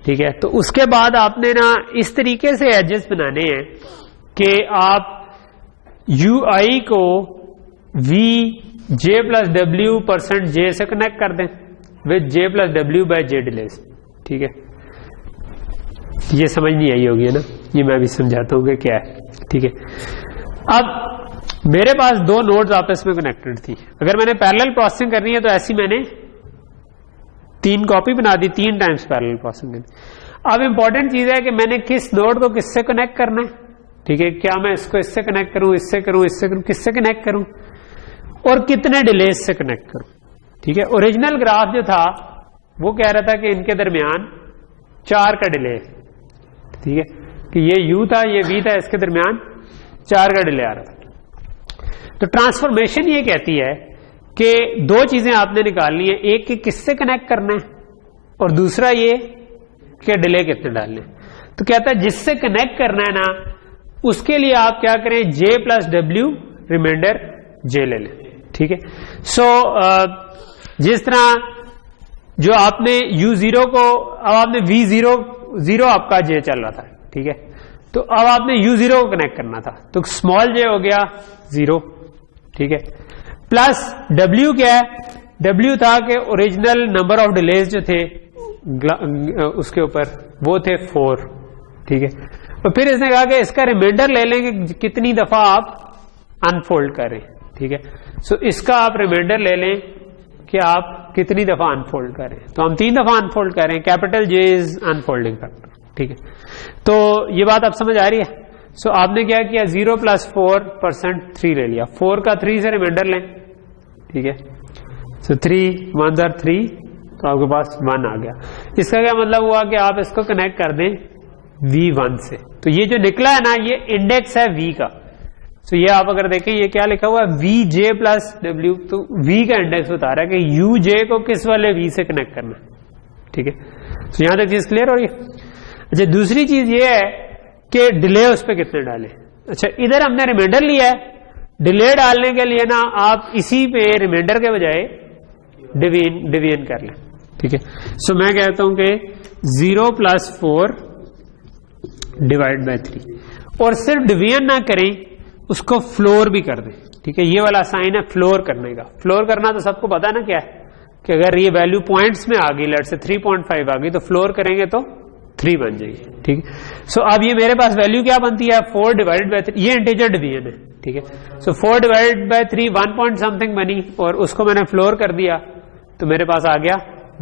ठीक है, तो उसके बाद आपने ना इस तरीके से एजेस बनाने हैं कि आप UI को VJ प्लस W%J से कनेक्ट कर दें with J plus W by J delays, ठीक है। ये समझ नहीं आई होगी है ना, ये मैं भी समझाता हूं कि क्या है, ठीक है। अब मेरे पास 2 नोड्स आपस में कनेक्टेड थी, अगर मैंने पैरेलल प्रोसेसिंग करनी है तो ऐसी मैंने 3 कॉपी बना दी, 3 टाइम्स पैरेलल प्रोसेसिंग करनी। अब इंपॉर्टेंट चीज है कि मैंने किस नोड को किससे कनेक्ट करना है, ठीक है। क्या मैं इसको इससे कनेक्ट करूं, इससे करूं, इससे करूं, किससे कनेक्ट करूं और कितने डिलेज से कनेक्ट करूं, ठीक है। ओरिजिनल ग्राफ जो था वो कह रहा था कि इनके दरमियान 4 का डिले, ठीक है, कि ये U था, ये V था, इसके दरमियान 4 का डिले आ रहा था। तो ट्रांसफॉर्मेशन ये कहती है कि 2 चीजें आपने निकालनी है, एक कि किससे कनेक्ट करना है और दूसरा ये कि डिले कितने डालने। तो कहता है जिससे कनेक्ट करना है ना, उसके लिए आप क्या करें, J plus W reminder J ले लें, ठीक है। सो जिस तरह जो आपने U0 को, अब आपने V0 आपका J चल रहा था, ठीक है, तो अब आपने U0 को कनेक्ट करना था, तो स्मॉल J हो गया 0, ठीक है, प्लस W क्या है, W था कि ओरिजिनल नंबर ऑफ डिलेज जो थे उसके ऊपर वो थे 4, ठीक है। तो फिर इसने कहा कि इसका रिमाइंडर ले लें कि कितनी दफा आप अनफोल्ड करें, ठीक है। सो इसका आप रिमाइंडर ले लें कि आप कितनी दफा अनफोल्ड करें, तो हम 3 दफा अनफोल्ड करें, capital J is unfolding factor, ठीक है। तो ये बात आप समझ आ रही है। सो आपने क्या किया, 0 प्लस 4% 3 ले लिया, 4 का 3 से रिमाइंडर लें, ठीक है। सो 3 1 3 तो आपके पास 1 आ गया। इसका क्या मतलब हुआ कि आप इसको कनेक्ट कर दें V1 से, तो ये जो निकला है ना ये इंडेक्स है V का। तो ये आप अगर देखें ये क्या लिखा हुआ है VJ प्लस W, तो V का इंडेक्स बता रहा है कि UJ को किस वाले V से कनेक्ट करना है, ठीक है। तो यहां तक चीज क्लियर हो रही है। अच्छा, दूसरी चीज ये है कि डिले उस पर कितने डालें। अच्छा, इधर हमने रिमाइंडर लिया है, डिले डालने के लिए ना आप इसी पे रिमाइंडर के बजाय डिवीजन कर लें, ठीक है। सो मैं कहता हूं कि 0 + 4 ÷ 3, और सिर्फ डिवीजन ना करें, उसको फ्लोर भी कर दें, ठीक है। ये वाला साइन है फ्लोर करने का। फ्लोर करना तो सबको पता ना क्या है, कि अगर ये वैल्यू पॉइंट्स में आ गई, लेट से 3.5 आ गई, तो फ्लोर करेंगे तो 3 बन जाएगी, ठीक है। सो अब ये मेरे पास वैल्यू क्या बनती है 4 ÷ 3, ये इंटीजर डिवीजन है, ठीक है। सो 4 ÷ 3 1 पॉइंट समथिंग बनी, और उसको मैंने फ्लोर कर दिया तो मेरे पास आ गया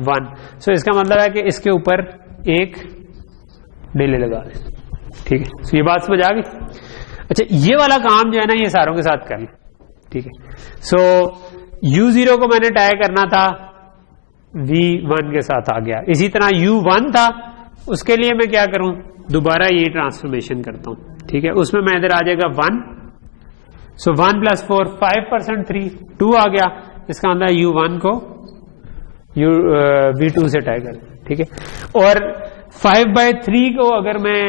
1। सो इसका मतलब है कि इसके ऊपर एक डिले लगा दें, ठीक है। सो ये बात समझ आ गई। अच्छा, ये वाला काम जो है ना ये सारों के साथ कर लें, ठीक है। सो U0 को मैंने टाई करना था V1 के साथ, आ गया। इसी तरह U1 था, उसके लिए मैं क्या करूं, दोबारा ये ट्रांसफॉर्मेशन करता हूं, ठीक है। उसमें मैं इधर आ जाएगा 1, सो 1 + 4 5% 3 2 आ गया। इसका मतलब U1 को V2 से टाई कर, ठीक है। और 5/3 को अगर मैं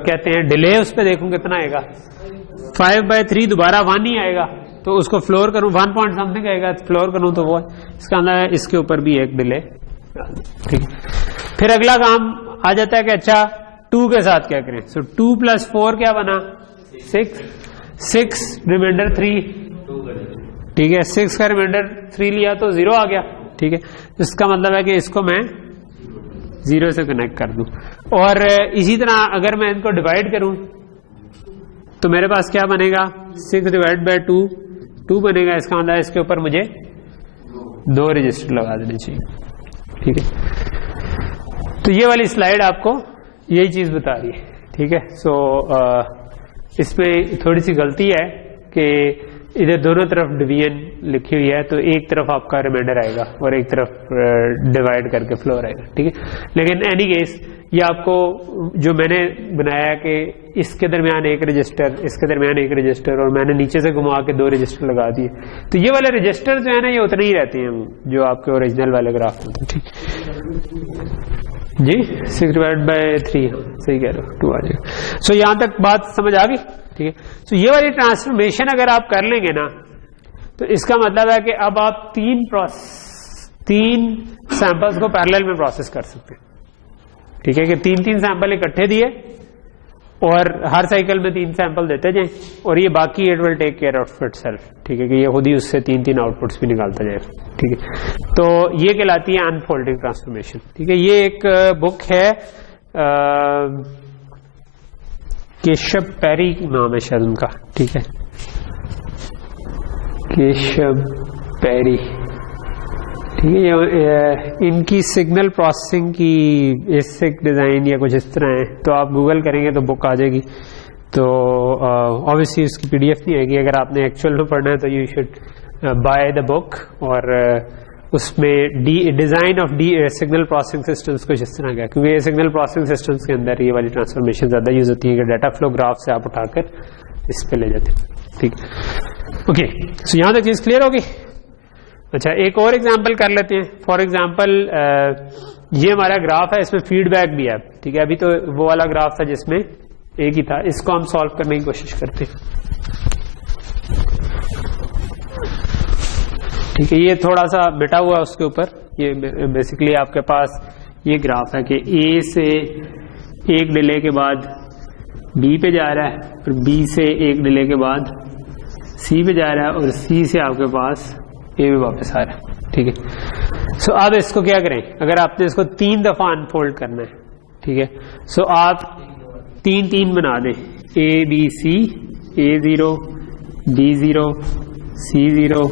कहते हैं डिले उस पर देखूं कितना आएगा, 5/3 दोबारा 1 ही आएगा, तो उसको फ्लोर करूं 1 पॉइंट समथिंग आएगा, फ्लोर करूं तो वो है। इसका अंदर इसके ऊपर भी एक डिले, ठीक है। फिर अगला काम आ जाता है कि अच्छा 2 के साथ क्या करें। सो 2 + 4 क्या बना 6 रिमाइंडर 3, ठीक है। 6 का रिमाइंडर 3 लिया तो 0 आ गया, ठीक है। इसका मतलब है कि इसको मैं 0 से कनेक्ट कर दूं, और इसी तरह अगर मैं इनको डिवाइड करूं तो मेरे पास क्या बनेगा 6 ÷ 2 बनेगा। इसका मतलब इसके ऊपर मुझे 2 रजिस्टर लगा देने चाहिए, ठीक है। तो ये वाली स्लाइड आपको यही चीज बता रही है, ठीक है। सो इसमें थोड़ी सी गलती है कि इधर दोनों तरफ डिवीजन लिखी हुई है, तो एक तरफ आपका रिमाइंडर आएगा और एक तरफ डिवाइड करके फ्लोर आएगा, ठीक है। लेकिन एनी केस ये आपको जो मैंने बनाया कि इसके दरमियान एक रजिस्टर, इसके दरमियान एक रजिस्टर, और मैंने नीचे से घुमा के 2 रजिस्टर लगा दिए, तो ये वाले रजिस्टर जो है ना ये उतने ही रहते हैं जो आपके ओरिजिनल वाले ग्राफ होते हैं, ठीक जी। 6 ÷ 3 सही कह रहे हो, 2 आ जाएगा। सो यहां तक बात समझ आ गई, ठीक है। सो ये वाली ट्रांसफॉर्मेशन अगर आप कर लेंगे ना, तो इसका मतलब है कि अब आप 3 सैंपल्स को पैरेलल में प्रोसेस कर सकते हैं, ठीक है। कि 3 सैंपल इकट्ठे दिए और हर साइकिल में 3 सैंपल देते जाएं, और ये बाकी it will take care of itself, ठीक है। कि ये खुद ही उससे 3 आउटपुट्स भी निकालता जाएगा, ठीक है। तो ये कहलाती है अनफोल्डिंग ट्रांसफॉर्मेशन, ठीक है। ये एक बुक है केशव पेरी नाम है शायद उनका, ठीक है। केशव पेरी, ठीक है। इनकी सिग्नल प्रोसेसिंग की बेसिक डिजाइन या कुछ इस तरह है, तो आप गूगल करेंगे तो बुक आ जाएगी। तो ऑब्वियसली उसकी PDF नहीं आएगी, अगर आपने एक्चुअल में पढ़ना है तो you should by the book, और उसमें design of signal processing systems कुछ इस तरह का, क्योंकि ये सिग्नल प्रोसेसिंग सिस्टम्स के अंदर ये वाली ट्रांसफॉर्मेशन ज्यादा यूज होती है कि डाटा फ्लो ग्राफ से आप उठाकर इस पे ले जाते हैं, ठीक। ओके, सो यहां तक चीज क्लियर होगी। अच्छा, एक और एग्जांपल कर लेते हैं। फॉर एग्जांपल ये हमारा ग्राफ है, इसमें फीडबैक भी है, ठीक है। अभी तो वो वाला ग्राफ था जिसमें एक ही था, इसको हम सॉल्व करने की कोशिश करते हैं, ठीक है। ये थोड़ा सा बिटा हुआ उसके ऊपर, ये बेसिकली आपके पास ये ग्राफ है कि A से एक डिले के बाद B पे जा रहा है, और B से एक डिले के बाद C पे जा रहा है, और C से आपके पास A में वापस आ रहा है, ठीक है। सो अब इसको क्या करें, अगर आपने इसको 3 दफा अनफोल्ड करना है, ठीक है। सो आप 3 बना दें, A B C, A0 B0 C0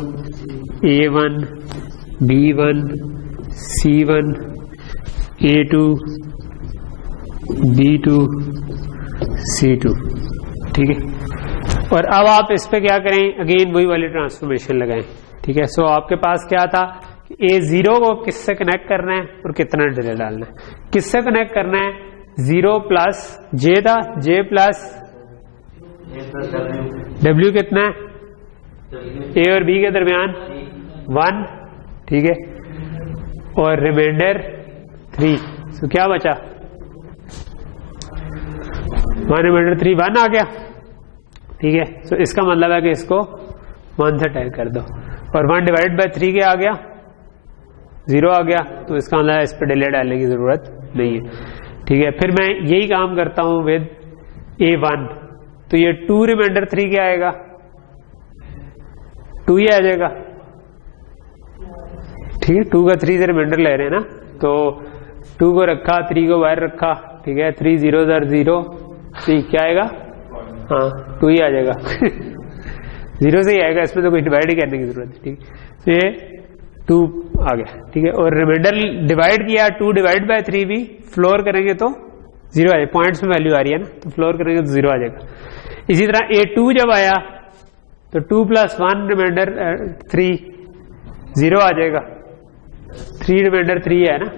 A1 B1 C1 A2 B2 C2, ठीक है। और अब आप इस पे क्या करें, अगेन वही वाली ट्रांसफॉर्मेशन लगाएं, ठीक है। सो आपके पास क्या था, A0 को किससे कनेक्ट करना है और कितना डिले डालना है। किससे कनेक्ट करना है, 0 प्लस J था, J प्लस W कितना है, A और B के दरमियान 1, ठीक है, और रिमाइंडर 3। तो क्या बचा, 1 रिमाइंडर 3 1 आ गया, ठीक है। तो इसका मतलब है कि इसको 1 से टाइप कर दो, और 1 डिवाइड बाय 3 क्या आ गया, 0 आ गया। तो इसका मतलब है इस पर डिले डालने की जरूरत नहीं है, ठीक है। फिर मैं यही काम करता हूं विद A1, तो ये 2 रिमाइंडर 3 क्या आएगा, 2 ही आ जाएगा, ठीक है। 2 का 3 से रिमाइंडर ले रहे हैं ना, तो 2 को रखा, 3 को बाहर रखा, ठीक है। 3 0 0 3 क्या आएगा, हाँ 2 ही आ जाएगा 0 से ही आएगा, इसमें तो कुछ डिवाइड ही करने की जरूरत है, ठीक है। तो ये 2 आ गया, ठीक है। और रिमाइंडर डिवाइड किया, 2 डिवाइड बाय 3 भी फ्लोर करेंगे तो 0 आ जाएगा, पॉइंट्स में वैल्यू आ रही है ना, तो फ्लोर करेंगे तो 0 आ जाएगा। इसी तरह A2 जब आया तो 2 प्लस 1 रिमाइंडर 3 0 आ जाएगा, 3 रिमाइंडर 3 है ना,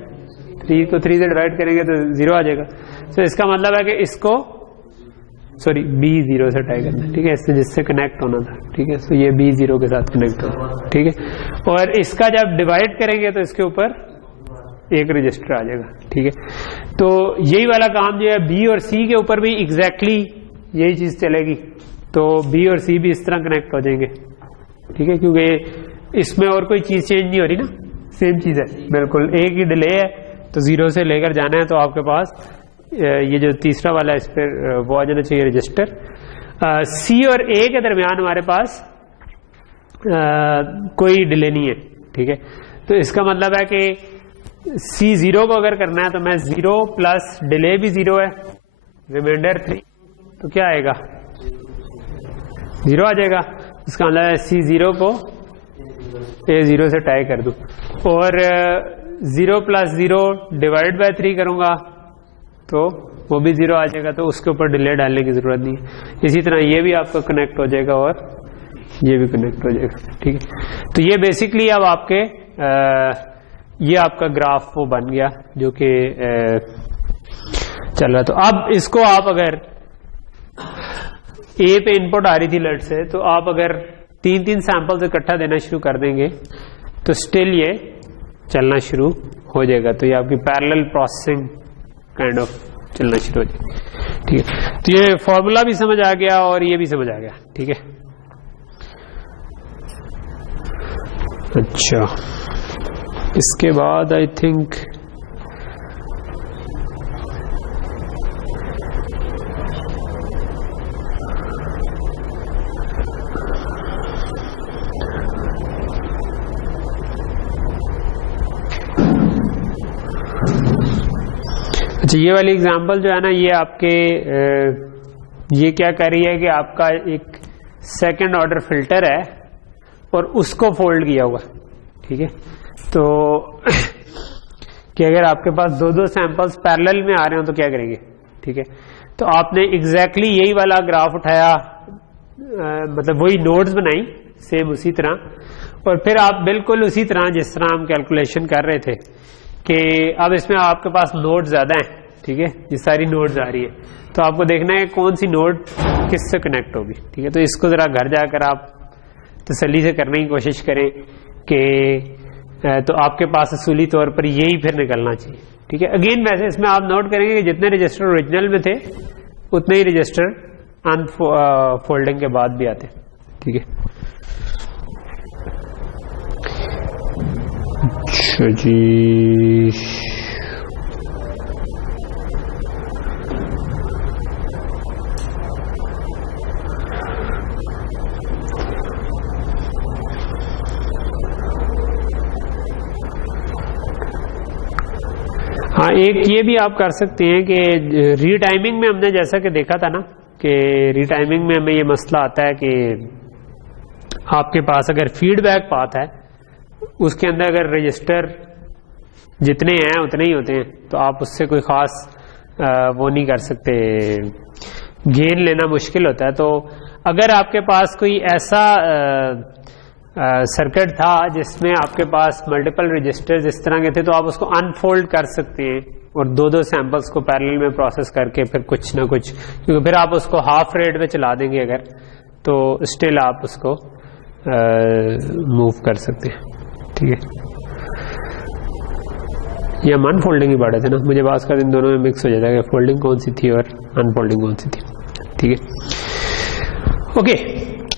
3 को 3 से डिवाइड करेंगे तो 0 आ जाएगा। तो इसका मतलब है कि इसको सॉरी B0 से टाई करना, ठीक है, इससे जिससे कनेक्ट होना था, ठीक है। तो ये B0 के साथ कनेक्ट होना, ठीक है। और इसका जब डिवाइड करेंगे तो इसके ऊपर एक रजिस्टर आ जाएगा, ठीक है। तो यही वाला काम जो है B और C के ऊपर भी एग्जैक्टली यही चीज चलेगी। तो B और C भी इस तरह कनेक्ट हो जाएंगे, ठीक है, क्योंकि इसमें और कोई चीज चेंज नहीं हो रही ना, सेम चीज है बिल्कुल। एक ही डिले है, तो 0 से लेकर जाना है, तो आपके पास ये जो तीसरा वाला है इस पर वो आ जाना चाहिए रजिस्टर। C और A के दरमियान हमारे पास कोई डिले नहीं है, ठीक है। तो इसका मतलब है कि C0 को अगर करना है तो मैं 0 प्लस डिले भी 0 है, रिमाइंडर 3, तो क्या आएगा, 0 आ जाएगा। इसका मतलब है C0 को A0 से टाई कर दूं, और 0 प्लस 0 डिवाइड बाय 3 करूंगा तो वो भी 0 आ जाएगा, तो उसके ऊपर डिले डालने की जरूरत नहीं है। इसी तरह ये भी आपका कनेक्ट हो जाएगा और ये भी कनेक्ट हो जाएगा, ठीक है। तो ये बेसिकली अब आपके ये आपका ग्राफ वो बन गया जो कि चल रहा। तो अब इसको आप अगर A पे इनपुट आ रही थी लट से, तो आप अगर 3-3 सैंपल्स इकट्ठा देना शुरू कर देंगे तो स्टिल ये चलना शुरू हो जाएगा। तो ये आपकी पैरेलल प्रोसेसिंग काइंड ऑफ चलना शुरू हो जाएगी, ठीक है। तो ये फॉर्मूला भी समझ आ गया और ये भी समझ आ गया, ठीक है। अच्छा, इसके बाद आई थिंक अच्छा, ये वाली एग्जांपल जो है ना, ये आपके ये क्या कर रही है कि आपका एक सेकंड ऑर्डर फिल्टर है और उसको फोल्ड किया हुआ, ठीक है। तो कि अगर आपके पास 2-2 सैंपल्स पैरेलल में आ रहे हो तो क्या करेंगे, ठीक है। तो आपने एग्जैक्टली यही वाला ग्राफ उठाया, मतलब वही नोड्स बनाई सेम उसी तरह, और फिर आप बिल्कुल उसी तरह जिस तरह हम कैलकुलेशन कर रहे थे कि अब इसमें आपके पास नोड ज्यादा हैं, ठीक है, ये सारी नोड्स आ रही है, तो आपको देखना है कौन सी नोड किससे कनेक्ट होगी, ठीक है। तो इसको जरा घर जाकर आप तसल्ली से करने की कोशिश करें कि तो आपके पास असूली तौर पर यही फिर निकलना चाहिए, ठीक है। अगेन वैसे इसमें आप नोट करेंगे कि जितने रजिस्टर ओरिजिनल में थे उतने ही रजिस्टर अनफोल्डिंग के बाद भी आते, ठीक है। अच्छा जी, हाँ, एक ये भी आप कर सकते हैं कि रीटाइमिंग में हमने जैसा कि देखा था ना कि रीटाइमिंग में हमें ये मसला आता है कि आपके पास अगर फीडबैक पाथ है उसके अंदर अगर रजिस्टर जितने हैं उतने ही होते हैं, तो आप उससे कोई खास वो नहीं कर सकते, गेन लेना मुश्किल होता है। तो अगर आपके पास कोई ऐसा सर्किट था जिसमें आपके पास मल्टीपल रजिस्टर्स इस तरह के थे, तो आप उसको अनफोल्ड कर सकते हैं और दो दो सैंपल्स को पैरेलल में प्रोसेस करके फिर कुछ ना कुछ, क्योंकि फिर आप उसको हाफ रेट पे चला देंगे अगर, तो स्टिल आप उसको मूव कर सकते हैं। ठीक है, ये हम अनफोल्डिंग ही पढ़े थे ना, मुझे बात कर इन दोनों में मिक्स हो जाता है कि फोल्डिंग कौन सी थी और अनफोल्डिंग कौन सी थी। ठीक है, ओके,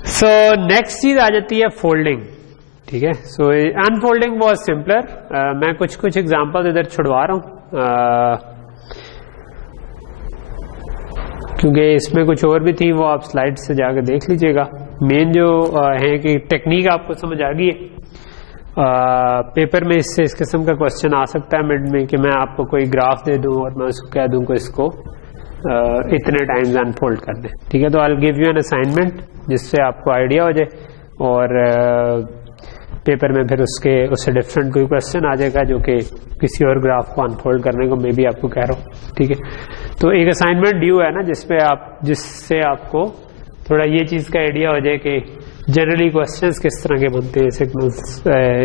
सो नेक्स्ट चीज आ जाती है फोल्डिंग। ठीक है, सो अनफोल्डिंग वाज सिंपलर। मैं कुछ कुछ एग्जांपल इधर छुड़वा रहा हूं क्योंकि इसमें कुछ और भी थी, वो आप स्लाइड से जाकर देख लीजिएगा। मेन जो है कि टेक्निक आपको समझ आ गई है। पेपर में इससे इस किस्म का क्वेश्चन आ सकता है मिड में कि मैं आपको कोई ग्राफ दे दूं और मैं उसको कह दूं कि इसको इतने टाइम्स अनफोल्ड कर दें। ठीक है, तो I will give you an assignment जिससे आपको आइडिया हो जाए और पेपर में फिर उससे डिफरेंट कोई क्वेश्चन आ जाएगा जो कि किसी और ग्राफ को अनफोल्ड करने को मैं भी आपको कह रहा हूँ। ठीक है, तो एक असाइनमेंट ड्यू है ना जिससे आपको थोड़ा ये चीज़ का आइडिया हो जाए कि जनरली क्वेश्चंस किस तरह के बनते हैं सिग्नल्स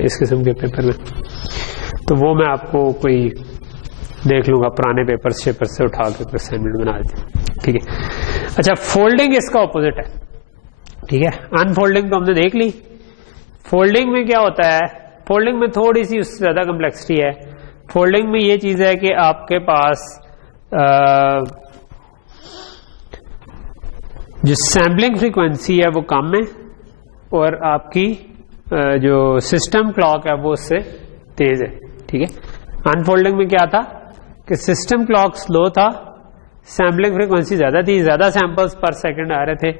इस किस्म के पेपर में। तो वो मैं आपको कोई देख लूंगा पुराने पेपर से उठा के असाइनमेंट बना देती। ठीक है, अच्छा, फोल्डिंग इसका ऑपोजिट है। ठीक है, अनफोल्डिंग तो हमने देख ली। फोल्डिंग में क्या होता है, फोल्डिंग में थोड़ी सी उससे ज्यादा कम्प्लेक्सिटी है। फोल्डिंग में ये चीज है कि आपके पास जो सैम्पलिंग फ्रीक्वेंसी है वो कम है और आपकी जो सिस्टम क्लॉक है वो उससे तेज है। ठीक है, अनफोल्डिंग में क्या था कि सिस्टम क्लॉक स्लो था, सैम्पलिंग फ्रीक्वेंसी ज्यादा थी, ज्यादा सैंपल्स पर सेकंड आ रहे थे,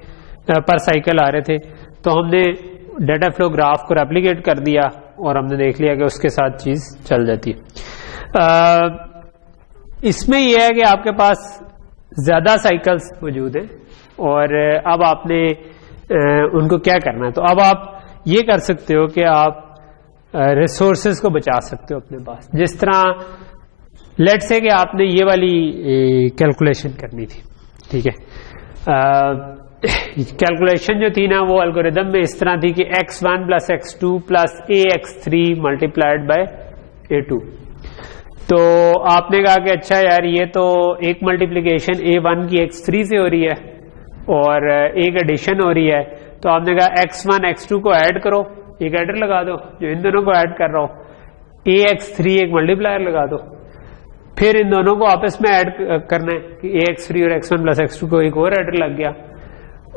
पर साइकिल आ रहे थे, तो हमने डेटा फ्लो ग्राफ को रेप्लिकेट कर दिया और हमने देख लिया कि उसके साथ चीज चल जाती है। इसमें यह है कि आपके पास ज्यादा साइकिल्स मौजूद हैं और अब आपने उनको क्या करना है, तो अब आप ये कर सकते हो कि आप रिसोर्सेज को बचा सकते हो अपने पास। जिस तरह लेट्स से कि आपने ये वाली कैलकुलेशन करनी थी। ठीक है, कैलकुलेशन जो थी ना वो एल्गोरिदम में इस तरह थी कि x1 plus x2 plus ax3 multiplied by a2। तो आपने कहा कि अच्छा यार ये तो एक मल्टीप्लिकेशन a1 की x3 से हो रही है और एक एडिशन हो रही है, तो आपने कहा x1 x2 को ऐड करो, एक एडर लगा दो जो इन दोनों को ऐड कर रहा हो, ax3 एक मल्टीप्लायर लगा दो, फिर इन दोनों को आपस में ऐड करना है कि ax3 और x1 प्लस x2 को एक और एडर लग गया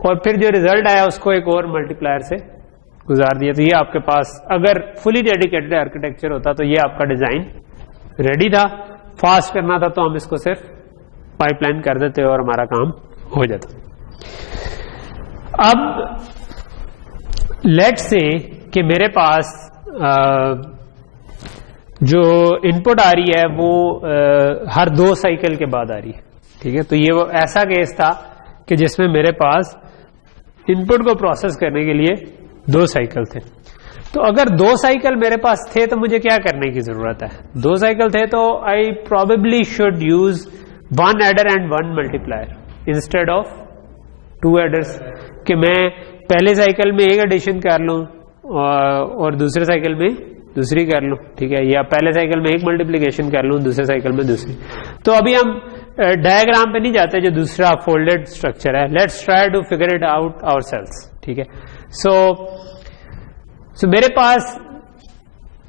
और फिर जो रिजल्ट आया उसको एक और मल्टीप्लायर से गुजार दिया। तो ये आपके पास अगर फुली डेडिकेटेड आर्किटेक्चर होता तो ये आपका डिजाइन रेडी था। फास्ट करना था तो हम इसको सिर्फ पाइपलाइन कर देते और हमारा काम हो जाता। अब लेट्स से कि मेरे पास जो इनपुट आ रही है वो हर 2 साइकिल के बाद आ रही है। ठीक है, तो ये वो ऐसा केस था कि जिसमें मेरे पास इनपुट को प्रोसेस करने के लिए 2 साइकिल थे। तो अगर 2 साइकिल मेरे पास थे तो मुझे क्या करने की जरूरत है, 2 साइकिल थे तो I probably should use 1 adder and 1 multiplier instead of 2 aiders, कि मैं पहले साइकिल में एक एडिशन कर लूं और दूसरे साइकिल में दूसरी कर लूं। ठीक है, या पहले साइकिल में एक मल्टीप्लिकेशन कर लूं, दूसरे साइकिल में दूसरी। तो अभी हम डायग्राम पे नहीं जाते जो दूसरा फोल्डेड स्ट्रक्चर है, let's try to figure it out ourselves. ठीक है, सो मेरे पास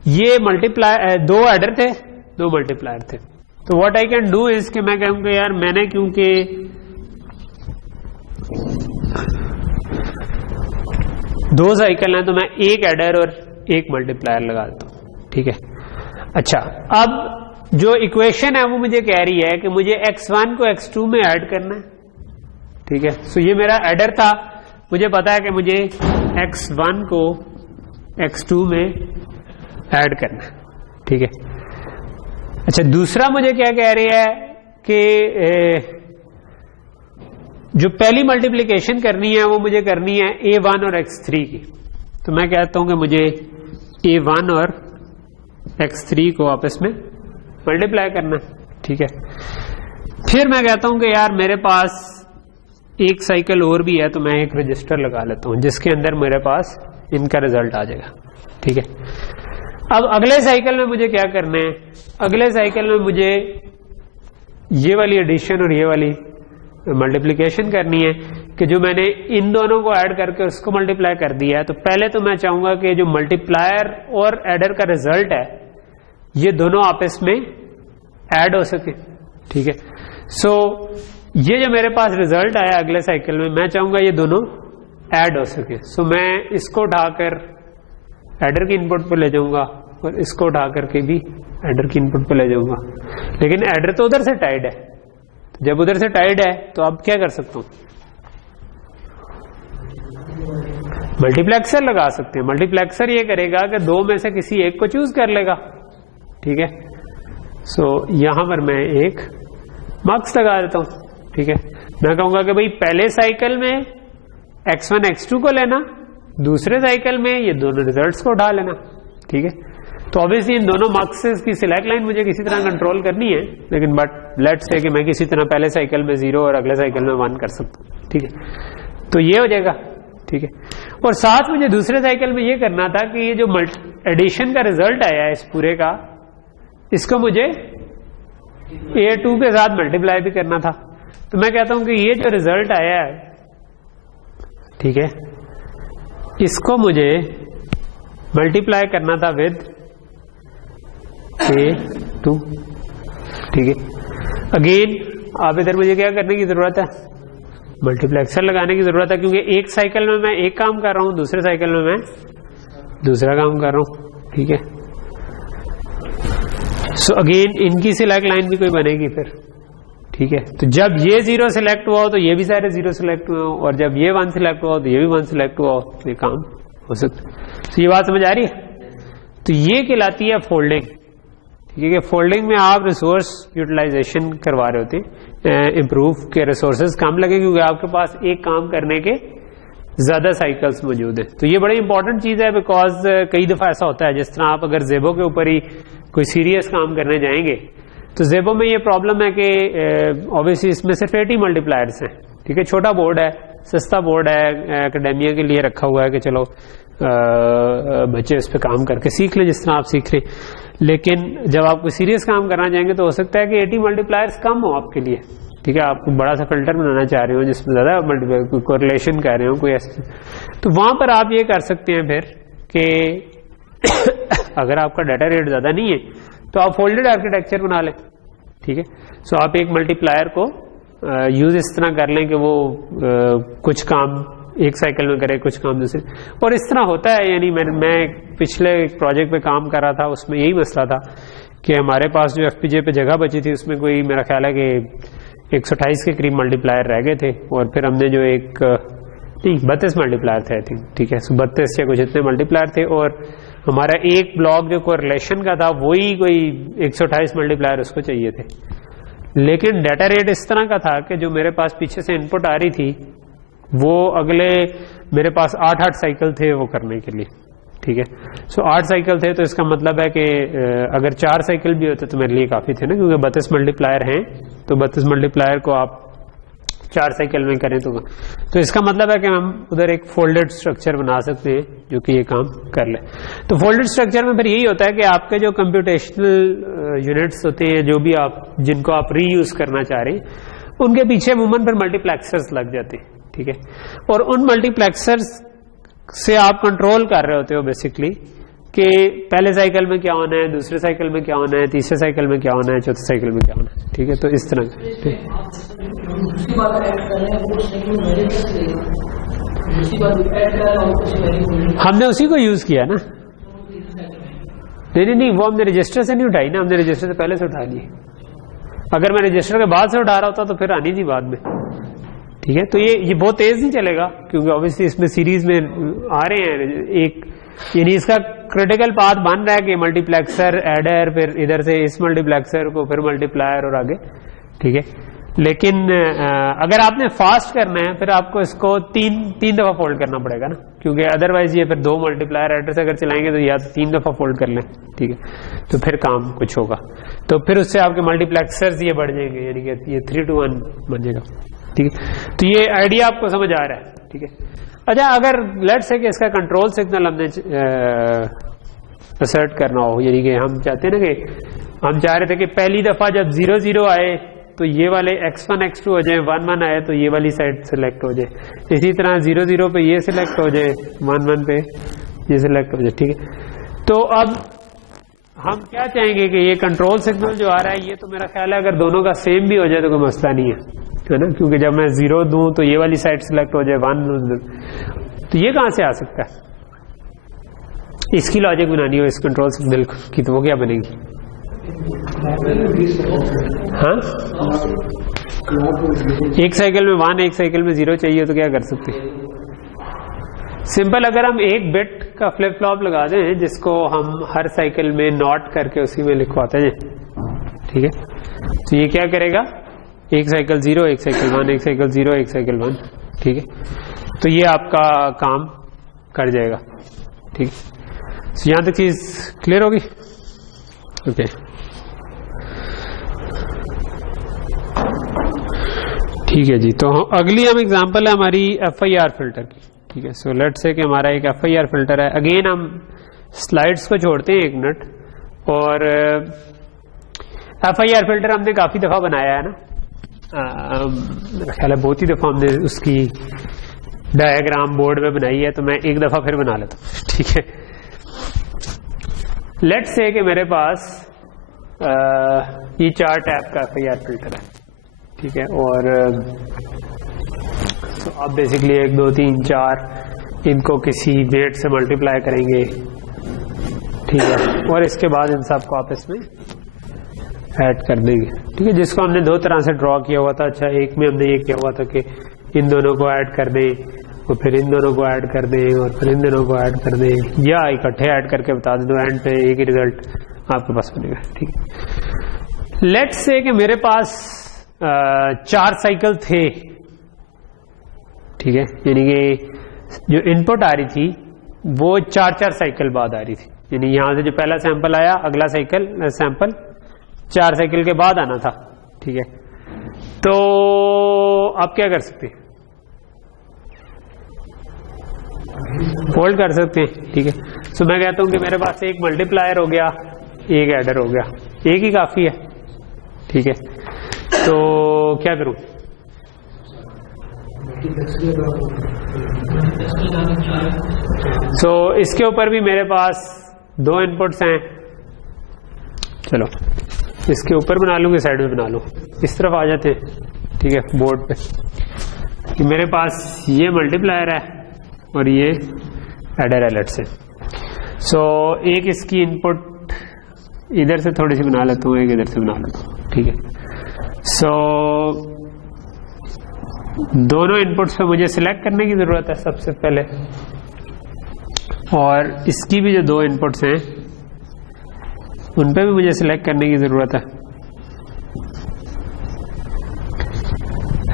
ये मल्टीप्लाई 2 एडर थे, 2 मल्टीप्लायर थे। तो what I can do is कि मैं कहूंगा यार मैंने क्योंकि 2 साइकिल हैं तो मैं एक एडर और एक मल्टीप्लायर लगा देता हूं। ठीक है, अच्छा, अब जो इक्वेशन है वो मुझे कह रही है कि मुझे x1 को x2 में ऐड करना है। ठीक है, सो ये मेरा एडर था, मुझे पता है कि मुझे x1 को x2 में ऐड करना है। ठीक है, अच्छा, दूसरा मुझे क्या कह रही है कि जो पहली मल्टीप्लिकेशन करनी है वो मुझे करनी है a1 और x3 की। तो मैं कहता हूं कि मुझे a1 और x3 को आपस में मल्टीप्लाई करना है। ठीक है, फिर मैं कहता हूं कि यार मेरे पास एक साइकिल और भी है तो मैं एक रजिस्टर लगा लेता हूं जिसके अंदर मेरे पास इनका रिजल्ट आ जाएगा। ठीक है, अब अगले साइकिल में मुझे क्या करना है, अगले साइकिल में मुझे ये वाली एडिशन और ये वाली मल्टीप्लिकेशन करनी है कि जो मैंने इन दोनों को ऐड करके उसको मल्टीप्लाई कर दिया है। तो पहले तो मैं चाहूंगा कि जो मल्टीप्लायर और एडर का रिजल्ट है ये दोनों आपस में ऐड हो सके। ठीक है, सो ये जो मेरे पास रिजल्ट आया अगले साइकिल में, मैं चाहूंगा ये दोनों ऐड हो सके। सो मैं इसको उठाकर एडर की इनपुट पे ले जाऊंगा और इसको उठा करके भी एडर की इनपुट पे ले जाऊंगा, लेकिन एडर तो उधर से टाइड है। तो जब उधर से टाइड है तो अब क्या कर सकता हूं, मल्टीप्लेक्सर लगा सकते हैं। मल्टीप्लेक्सर ये करेगा कि दो में से किसी एक को चूज कर लेगा। ठीक है, सो यहां पर मैं एक मार्क्स लगा देता हूं। ठीक है, मैं कहूंगा कि भाई पहले साइकिल में x1 x2 को लेना, दूसरे साइकिल में ये दोनों रिजल्ट्स को उठा लेना। ठीक है, तो ऑब्वियसली इन दोनों मार्क्स की सिलेक्ट लाइन मुझे किसी तरह कंट्रोल करनी है, लेकिन बट लेट्स से कि मैं किसी तरह पहले साइकिल में 0 और अगले साइकिल में 1 कर सकता हूं। ठीक है, तो ये हो जाएगा। ठीक है, और साथ मुझे दूसरे साइकिल में ये करना था कि ये जो एडिशन का रिजल्ट आया है इस पूरे का, इसको मुझे A2 के साथ मल्टीप्लाई भी करना था। तो मैं कहता हूं कि ये जो रिजल्ट आया है, ठीक है, इसको मुझे मल्टीप्लाई करना था विद A2। ठीक है, अगेन अब इधर मुझे क्या करने की जरूरत है, मल्टीप्लेक्सर लगाने की जरूरत है, क्योंकि एक साइकिल में मैं एक काम कर रहा हूं, दूसरे साइकिल में मैं दूसरा काम कर रहा हूं। ठीक है, सो अगेन इनकी सिलेक्ट लाइन भी कोई बनेगी फिर। ठीक है, तो जब ये 0 सिलेक्ट हुआ हो तो ये भी सारे 0 सिलेक्ट हुए हो, और जब ये 1 सिलेक्ट हुआ हो तो ये भी 1 सिलेक्ट हुआ हो, तो ये काम हो सकता है। तो ये बात समझ आ रही है? तो ये कहलाती है फोल्डिंग। ठीक है, फोल्डिंग में आप रिसोर्स यूटिलाइजेशन करवा रहे होते हैं, इंप्रूव के रिसोर्सेज कम लगे क्योंकि आपके पास एक काम करने के ज्यादा साइकिल्स मौजूद है। तो ये बड़ी इंपॉर्टेंट चीज है, बिकॉज कई दफा ऐसा होता है, जिस तरह आप अगर जेबो के ऊपर ही कोई सीरियस काम करने जाएंगे तो जेबो में ये प्रॉब्लम है कि ऑब्वियसली इसमें सिर्फ 80 मल्टीप्लायर्स हैं। ठीक है, छोटा बोर्ड है, सस्ता बोर्ड है, एकेडमिया के लिए रखा हुआ है कि चलो बच्चे उस पर काम करके सीख ले जिस तरह आप सीख रहे। लेकिन जब आप कोई सीरियस काम करना चाहेंगे तो हो सकता है कि 80 मल्टीप्लायर्स कम हो आपके लिए। ठीक है, आप बड़ा सा फिल्टर बनाना चाह रहे हो जिसमें ज्यादा मल्टीप्लायर कोई कोरिलेशन कर रहे हो कोई ऐसे, तो वहां पर आप ये कर सकते हैं फिर कि अगर आपका डाटा रेट ज्यादा नहीं है तो आप फोल्डेड आर्किटेक्चर बना लें। ठीक है, सो आप एक मल्टीप्लायर को यूज इस तरह कर लें कि वो कुछ काम एक साइकिल में करे, कुछ काम दूसरे, और इस तरह होता है। यानी मैं पिछले एक प्रोजेक्ट पे काम कर रहा था, उसमें यही मसला था कि हमारे पास जो एफपीजे पे जगह बची थी उसमें कोई मेरा ख्याल है कि 128 के करीब मल्टीप्लायर रह गए थे, और फिर हमने जो एक 32 मल्टीप्लायर थे आई थिंक। ठीक है, 32 या कुछ इतने मल्टीप्लायर थे, और हमारा एक ब्लॉक जो कोरिलेशन का था वही कोई 128 मल्टीप्लायर उसको चाहिए थे। लेकिन डाटा रेट इस तरह का था कि जो मेरे पास पीछे से इनपुट आ रही थी वो अगले मेरे पास 8 साइकिल थे वो करने के लिए। ठीक है, सो 8 साइकिल थे, तो इसका मतलब है कि अगर 4 साइकिल भी होते तो मेरे लिए काफी थे ना, क्योंकि 32 मल्टीप्लायर हैं, तो 32 मल्टीप्लायर को आप 4 साइकिल में करें तो इसका मतलब है कि हम उधर एक फोल्डेड स्ट्रक्चर बना सकते हैं जो कि ये काम कर ले। तो फोल्डेड स्ट्रक्चर में फिर यही होता है कि आपके जो कंप्यूटेशनल यूनिट्स होते हैं, जो भी आप जिनको आप रीयूज करना चाह रहे हैं, उनके पीछे अमूमन फिर मल्टीप्लेक्सर्स लग जाते हैं। ठीक है, और उन मल्टीप्लेक्सर्स से आप कंट्रोल कर रहे होते हो बेसिकली कि पहले साइकिल में क्या होना है, दूसरे साइकिल में क्या होना है, तीसरे साइकिल में क्या होना है, चौथे साइकिल में क्या होना है। ठीक है, तो इस तरह हमने उसी को यूज किया ना। नहीं, वो हमने रजिस्टर से नहीं उठाई ना, हमने रजिस्टर से पहले से उठा ली। अगर मैं रजिस्टर के बाद से उठा रहा होता तो फिर आनी थी बाद में। ठीक है, तो ये बहुत तेज नहीं चलेगा क्योंकि ऑब्वियसली इसमें सीरीज में आ रहे हैं एक, यानी इसका क्रिटिकल पाथ बन रहा है कि मल्टीप्लेक्सर, एडर, फिर इधर से इस मल्टीप्लेक्सर को फिर मल्टीप्लायर और आगे। ठीक है, लेकिन अगर आपने फास्ट करना है फिर आपको इसको तीन दफा फोल्ड करना पड़ेगा ना, क्योंकि अदरवाइज ये फिर 2 मल्टीप्लायर एडर से अगर चलाएंगे तो या 3 दफा फोल्ड कर लें। ठीक है, तो फिर काम कुछ होगा, तो फिर उससे आपके मल्टीप्लेक्सर्स ये बढ़ जाएंगे, यानी कि ये 3 to 1 बन जाएगा। ठीक है, तो ये आइडिया आपको समझ आ रहा है। ठीक है, अच्छा, अगर लेट्स से कि इसका कंट्रोल सिग्नल हमने असर्ट करना हो, यानी कि हम चाहते हैं ना कि हम चाह रहे थे कि पहली दफा जब 0 0 आए तो ये वाले x1 x2 हो जाए, 1 1 आए तो ये वाली साइड सिलेक्ट हो जाए, इसी तरह 0 0 पे ये सिलेक्ट हो जाए, 1 1 पे ये सिलेक्ट हो जाए। ठीक है, तो अब हम क्या चाहेंगे कि ये कंट्रोल सिग्नल जो आ रहा है ये तो मेरा ख्याल है अगर दोनों का सेम भी हो जाए तो कोई मसला नहीं है ना, क्योंकि जब मैं 0 दूं तो ये वाली साइड सिलेक्ट हो जाए, 1 दूं तो ये कहां से आ सकता है? इसकी लॉजिक बनानी हो इस कंट्रोल सिग्नल की तो वो क्या बनेगी? हाँ, एक साइकिल में 1 एक साइकिल में 0 चाहिए तो क्या कर सकते हैं? सिंपल, अगर हम एक बिट का फ्लिप फ्लॉप लगा दें जिसको हम हर साइकिल में नॉट करके उसी में लिखवाते हैं, ठीक है, तो ये क्या करेगा? एक साइकिल 0 एक साइकिल 1 एक साइकिल 0 एक साइकिल 1, ठीक है, तो ये आपका काम कर जाएगा। ठीक है, तो यहां तक चीज क्लियर होगी? ओके, ठीक है जी। तो अगली हम एग्जांपल है हमारी FIR फिल्टर की। ठीक है, सो लेट्स से कि हमारा एक FIR फिल्टर है। अगेन हम स्लाइड्स को छोड़ते हैं 1 मिनट, और FIR फिल्टर हमने काफी दफा बनाया है ना, मेरा ख्याल है बहुत ही दफा हमने उसकी डायग्राम बोर्ड में बनाई है, तो मैं एक दफा फिर बना लेता हूँ। ठीक है, लेट्स से कि मेरे पास ये 4 टैप का FIR फिल्टर है। ठीक है, और तो आप बेसिकली 1 2 3 4 इनको किसी वेट से मल्टीप्लाई करेंगे। ठीक है, और इसके बाद इन सबको आपस में ऐड कर देंगे। ठीक है, जिसको हमने 2 तरह से ड्रॉ किया हुआ था। अच्छा, एक में हमने ये किया हुआ था कि इन दोनों को ऐड कर दें और फिर इन दोनों को ऐड कर दें और फिर इन दोनों को ऐड कर दें, या इकट्ठे ऐड करके बता दें, तो एंड पे एक ही रिजल्ट आपके पास बनेगा। ठीक है, लेट्स से कि मेरे पास 4 साइकिल थे। ठीक है, यानी कि जो इनपुट आ रही थी वो 4 साइकिल बाद आ रही थी, यानी यहां से जो पहला सैंपल आया अगला सैंपल 4 साइकिल के बाद आना था। ठीक है, तो आप क्या कर सकते हैं? फोल्ड कर सकते हैं। ठीक है, तो मैं कहता हूं कि मेरे पास एक मल्टीप्लायर हो गया, एक एडर हो गया, एक ही काफी है। ठीक है, तो क्या करूं? सो इसके ऊपर भी मेरे पास 2 इनपुट्स हैं। चलो इसके ऊपर बना लूंगी, साइड में बना लूं, इस तरफ आ जाते हैं। ठीक है, बोर्ड पे कि मेरे पास ये मल्टीप्लायर है और ये एडर है लेट्स से। सो एक इसकी इनपुट इधर से थोड़ी सी बना लेता हूँ, एक इधर से बना लेता हूँ। ठीक है, सो दोनों इनपुट्स पे मुझे सिलेक्ट करने की जरूरत है सबसे पहले, और इसकी भी जो 2 इनपुट्स हैं उन पे भी मुझे सिलेक्ट करने की जरूरत है।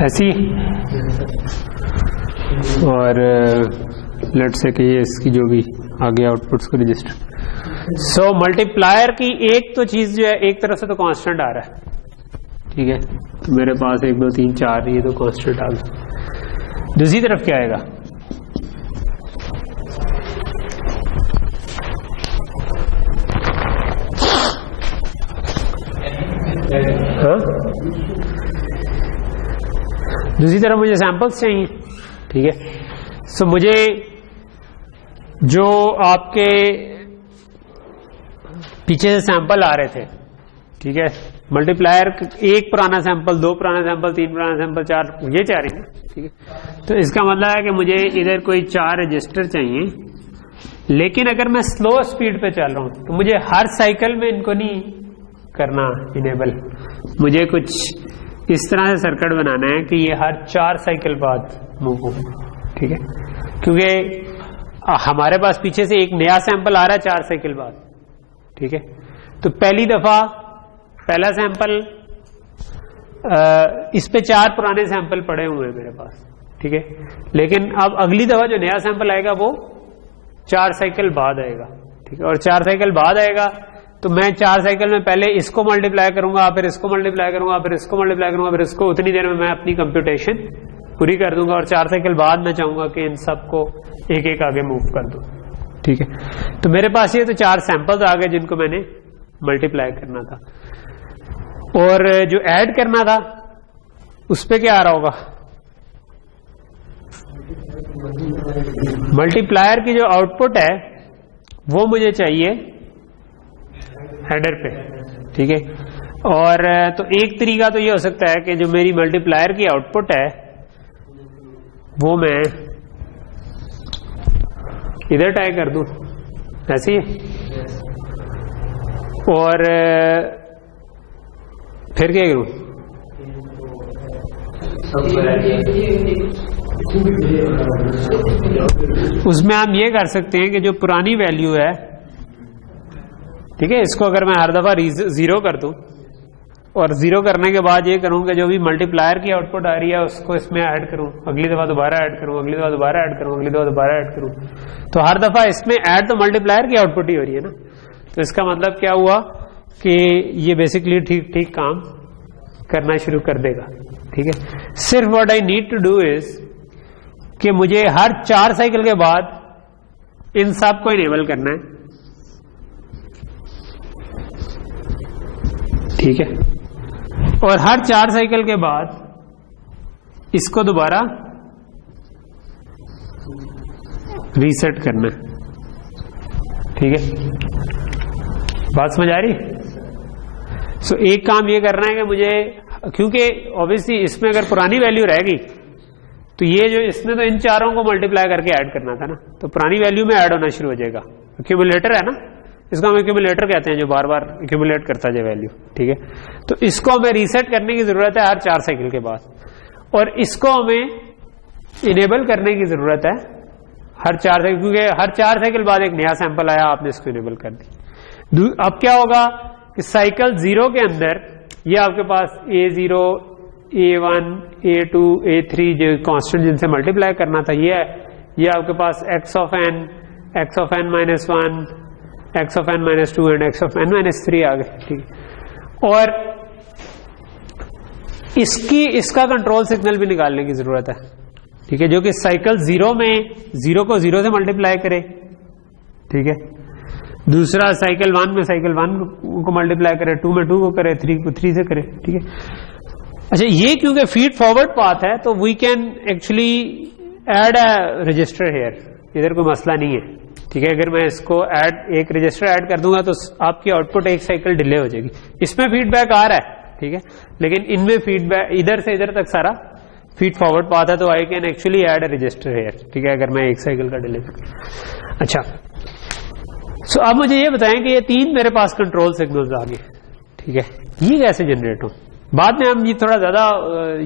ऐसी, और लेट्स से कि ये इसकी जो भी आगे आउटपुट्स को रजिस्टर। सो मल्टीप्लायर की एक तो चीज जो है, एक तरफ से तो कांस्टेंट आ रहा है। ठीक है, तो मेरे पास 1 2 3 4 ये तो कांस्टेंट आ गया। दूसरी तरफ क्या आएगा? हाँ, दूसरी तरफ मुझे सैंपल्स चाहिए। ठीक है, सो मुझे जो आपके पीछे से सैंपल आ रहे थे, ठीक है, मल्टीप्लायर 1 पुराना सैंपल, 2 पुराना सैंपल, 3 पुराना सैंपल, 4 ये चाह रही है। ठीक है, तो इसका मतलब है कि मुझे इधर कोई 4 रजिस्टर चाहिए, लेकिन अगर मैं स्लो स्पीड पे चल रहा हूं तो मुझे हर साइकिल में इनको नहीं करना इनेबल, मुझे कुछ इस तरह से सर्किट बनाना है कि ये हर 4 साइकिल बाद मूव हो। ठीक है, क्योंकि हमारे पास पीछे से एक नया सैंपल आ रहा है 4 साइकिल बाद। ठीक है, तो पहली दफा पहला सैंपल, इस पे 4 पुराने सैंपल पड़े हुए हैं मेरे पास। ठीक है, लेकिन अब अगली दफा जो नया सैंपल आएगा वो 4 साइकिल बाद आएगा। ठीक है, और 4 साइकिल बाद आएगा तो मैं 4 साइकिल में पहले इसको मल्टीप्लाई करूंगा, फिर इसको मल्टीप्लाई करूंगा, फिर इसको मल्टीप्लाई करूंगा, फिर इसको, उतनी देर में मैं अपनी कंप्यूटेशन पूरी कर दूंगा और 4 साइकिल बाद मैं चाहूंगा कि इन सबको एक एक आगे मूव कर दूं। ठीक है, तो मेरे पास ये तो 4 सैंपल्स आ गए जिनको मैंने मल्टीप्लाई करना था, और जो ऐड करना था उस पे क्या आ रहा होगा? मल्टीप्लायर की जो आउटपुट है वो मुझे चाहिए हेडर पे। ठीक है, और तो एक तरीका तो ये हो सकता है कि जो मेरी मल्टीप्लायर की आउटपुट है वो मैं इधर टाइप कर दूं, ऐसे ही, और फिर क्या करूं? उसमें हम ये कर सकते हैं कि जो पुरानी वैल्यू है, ठीक है, इसको अगर मैं हर दफा 0 कर दूं और 0 करने के बाद ये करूं कि जो भी मल्टीप्लायर की आउटपुट आ रही है उसको इसमें ऐड करूं, अगली दफा दोबारा ऐड करूं, अगली दफा दोबारा ऐड करूं, अगली दफा दोबारा ऐड करूं, तो हर दफा इसमें ऐड तो मल्टीप्लायर की आउटपुट ही हो रही है ना। तो इसका मतलब क्या हुआ कि ये बेसिकली ठीक ठीक काम करना शुरू कर देगा। ठीक है, सिर्फ what I need to do is कि मुझे हर 4 साइकिल के बाद इन सब को इनेबल करना है। ठीक है, और हर 4 साइकिल के बाद इसको दोबारा रीसेट करना है। ठीक है, बात समझ आ रही? सो एक काम ये करना है कि मुझे, क्योंकि ऑब्वियसली इसमें अगर पुरानी वैल्यू रहेगी तो ये जो इसमें तो इन चारों को मल्टीप्लाई करके ऐड करना था ना, तो पुरानी वैल्यू में ऐड होना शुरू हो जाएगा। एक्यूमुलेटर है ना, इसको हम एक्यूमुलेटर कहते हैं जो बार बार एक्यूमुलेट करता है वैल्यू। ठीक है, तो इसको हमें रीसेट करने की जरूरत है हर 4 साइकिल के बाद, और इसको हमें इनेबल करने की जरूरत है हर 4 साइकिल, क्योंकि हर 4 साइकिल बाद एक नया सैंपल आया, आपने इसको इनेबल कर दी। अब क्या होगा कि साइकिल 0 के अंदर ये आपके पास A0, A1, A2, A3 जो कांस्टेंट जिनसे मल्टीप्लाई करना था ये है, ये आपके पास x of n, x of n minus 1, x of n minus 2 and x of n minus 3 आ गए। ठीक है, और इसका कंट्रोल सिग्नल भी निकालने की जरूरत है। ठीक है, जो कि साइकिल 0 में 0 को 0 से मल्टीप्लाई करे। ठीक है, दूसरा साइकिल 1 में साइकिल 1 को मल्टीप्लाई करे, 2 में 2 को करे, 3 को 3 से करे। ठीक है, अच्छा ये क्योंकि फीड फॉरवर्ड पाथ है तो we can actually add a register here, इधर कोई मसला नहीं है। ठीक है, अगर मैं इसको एक रजिस्टर ऐड कर दूंगा तो आपकी आउटपुट एक साइकिल डिले हो जाएगी। इसमें फीडबैक आ रहा है, ठीक है, लेकिन इनमें फीडबैक इधर से इधर तक सारा फीड फॉरवर्ड पाथ है, तो I can actually add a register here. ठीक है, अगर मैं एक साइकिल का डिले। अच्छा, सो अब मुझे ये बताएं कि ये 3 मेरे पास कंट्रोल सिग्नल्स आ गए। ठीक है, ये कैसे जनरेट हो? बाद में हम ये थोड़ा ज्यादा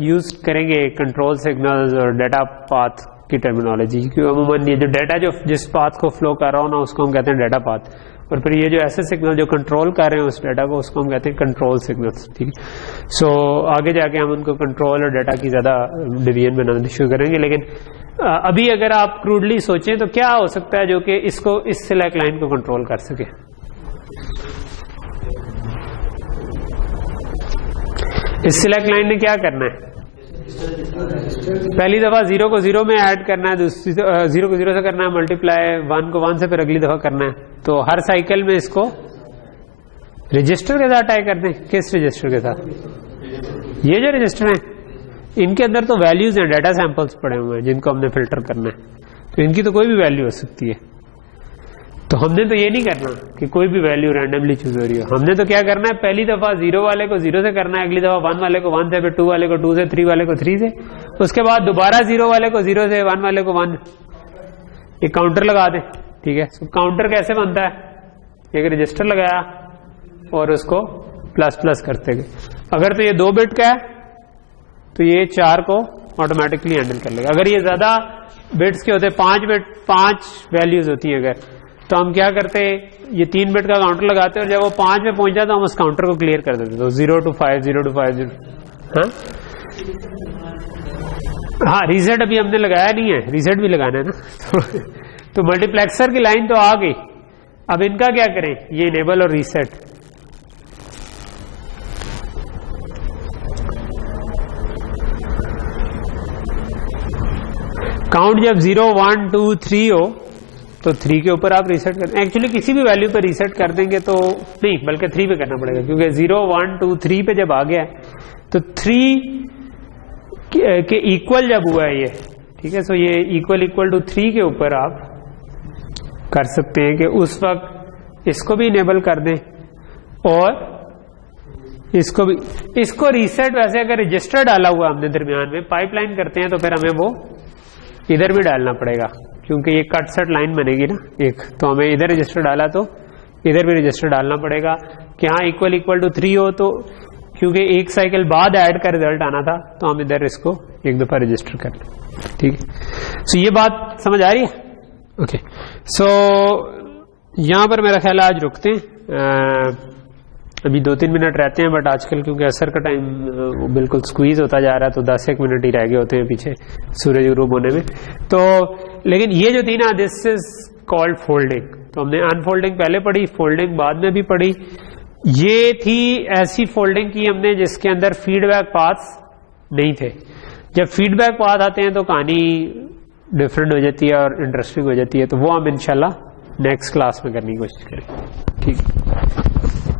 यूज करेंगे कंट्रोल सिग्नल्स और डाटा पाथ की टर्मिनोलॉजी, क्योंकि अमूमन ये जो डाटा जो जिस पाथ को फ्लो कर रहा हो ना उसको हम कहते हैं डाटा पाथ, और फिर ये जो ऐसे सिग्नल जो कंट्रोल कर रहे हैं उस डाटा को उसको हम कहते हैं कंट्रोल सिग्नल्स। ठीक है, सो आगे जाके हम उनको कंट्रोल और डाटा की ज्यादा डिवीजन बनाना शुरू करेंगे, लेकिन अभी अगर आप क्रूडली सोचें तो क्या हो सकता है जो कि इसको इस सिलेक्ट लाइन को कंट्रोल कर सके? इस सिलेक्ट लाइन ने क्या करना है? पहली दफा 0 को 0 में ऐड करना है, दूसरी 0 को 0 से करना है मल्टीप्लाई, 1 को 1 से फिर अगली दफा करना है। तो हर साइकिल में इसको रजिस्टर के साथ टाइप कर दें। किस रजिस्टर के साथ? ये जो रजिस्टर है इनके अंदर तो वैल्यूज हैं, डाटा सैंपल्स पड़े हुए हैं जिनको हमने फिल्टर करना है, तो इनकी तो कोई भी वैल्यू हो सकती है। तो हमने तो ये नहीं करना कि कोई भी वैल्यू रैंडमली चूज हो रही हो, हमने तो क्या करना है, पहली दफा 0 वाले को 0 से करना है, अगली दफा 1 वाले को 1 से, फिर 2 वाले को 2 से, 3 वाले को 3 से, उसके बाद दोबारा 0 वाले को 0 से, 1 वाले को 1, एक काउंटर लगा दे। ठीक है, तो काउंटर कैसे बनता है? एक रजिस्टर लगाया और उसको प्लस प्लस करते गए। अगर तो ये 2 बिट का है तो ये 4 को ऑटोमेटिकली हैंडल कर लेगा। अगर ये ज्यादा बिट्स के होते, 5 बिट 5 वैल्यूज होती है अगर, तो हम क्या करते, ये 3 बिट का काउंटर लगाते और जब वो 5 में पहुंच जाता हम उस काउंटर को क्लियर कर देते। तो 0 to 5, 0 to 5, 0। हाँ, रीसेट अभी हमने लगाया नहीं है, रीसेट भी लगाना है ना। तो मल्टीप्लेक्सर की लाइन तो आ गई, अब इनका क्या करें? ये इनेबल और रीसेट। काउंट जब 0 1 2 3 हो तो 3 के ऊपर आप रीसेट कर, एक्चुअली किसी भी वैल्यू पे रीसेट कर देंगे तो नहीं, बल्कि 3 पे करना पड़ेगा, क्योंकि 0 1 2 3 पे जब आ गया तो 3 के इक्वल जब हुआ है ये, ठीक है, सो ये इक्वल टू 3 के ऊपर आप कर सकते हैं कि उस वक्त इसको भी इनेबल कर दें और इसको भी, इसको रीसेट वैसे अगर रजिस्टर डाला हुआ हमने दरमियान में पाइपलाइन करते हैं तो फिर हमें वो इधर भी डालना पड़ेगा, क्योंकि ये कट सेट लाइन बनेगी ना एक, तो हमें इधर रजिस्टर डाला तो इधर भी रजिस्टर डालना पड़ेगा कि हाँ इक्वल टू 3 हो, तो क्योंकि एक साइकिल बाद ऐड का रिजल्ट आना था तो हम इधर इसको एक दफा रजिस्टर कर लें, ठीक है। सो ये बात समझ आ रही है? ओके, सो यहां पर मेरा ख्याल आज रुकते हैं, अभी 2-3 मिनट रहते हैं, बट आजकल क्योंकि असर का टाइम बिल्कुल स्क्वीज होता जा रहा है तो 10-1 मिनट ही रह गए होते हैं पीछे सूरज गुरूब होने में, तो लेकिन ये जो थी ना, दिस इज कॉल्ड फोल्डिंग, तो हमने अनफोल्डिंग पहले पढ़ी, फोल्डिंग बाद में भी पढ़ी। ये थी ऐसी फोल्डिंग की हमने जिसके अंदर फीडबैक पाथ्स नहीं थे। जब फीडबैक पाथ आते हैं तो कहानी डिफरेंट हो जाती है और इंटरेस्टिंग हो जाती है, तो वो हम इंशाल्लाह नेक्स्ट क्लास में करने की कोशिश करेंगे, ठीक है।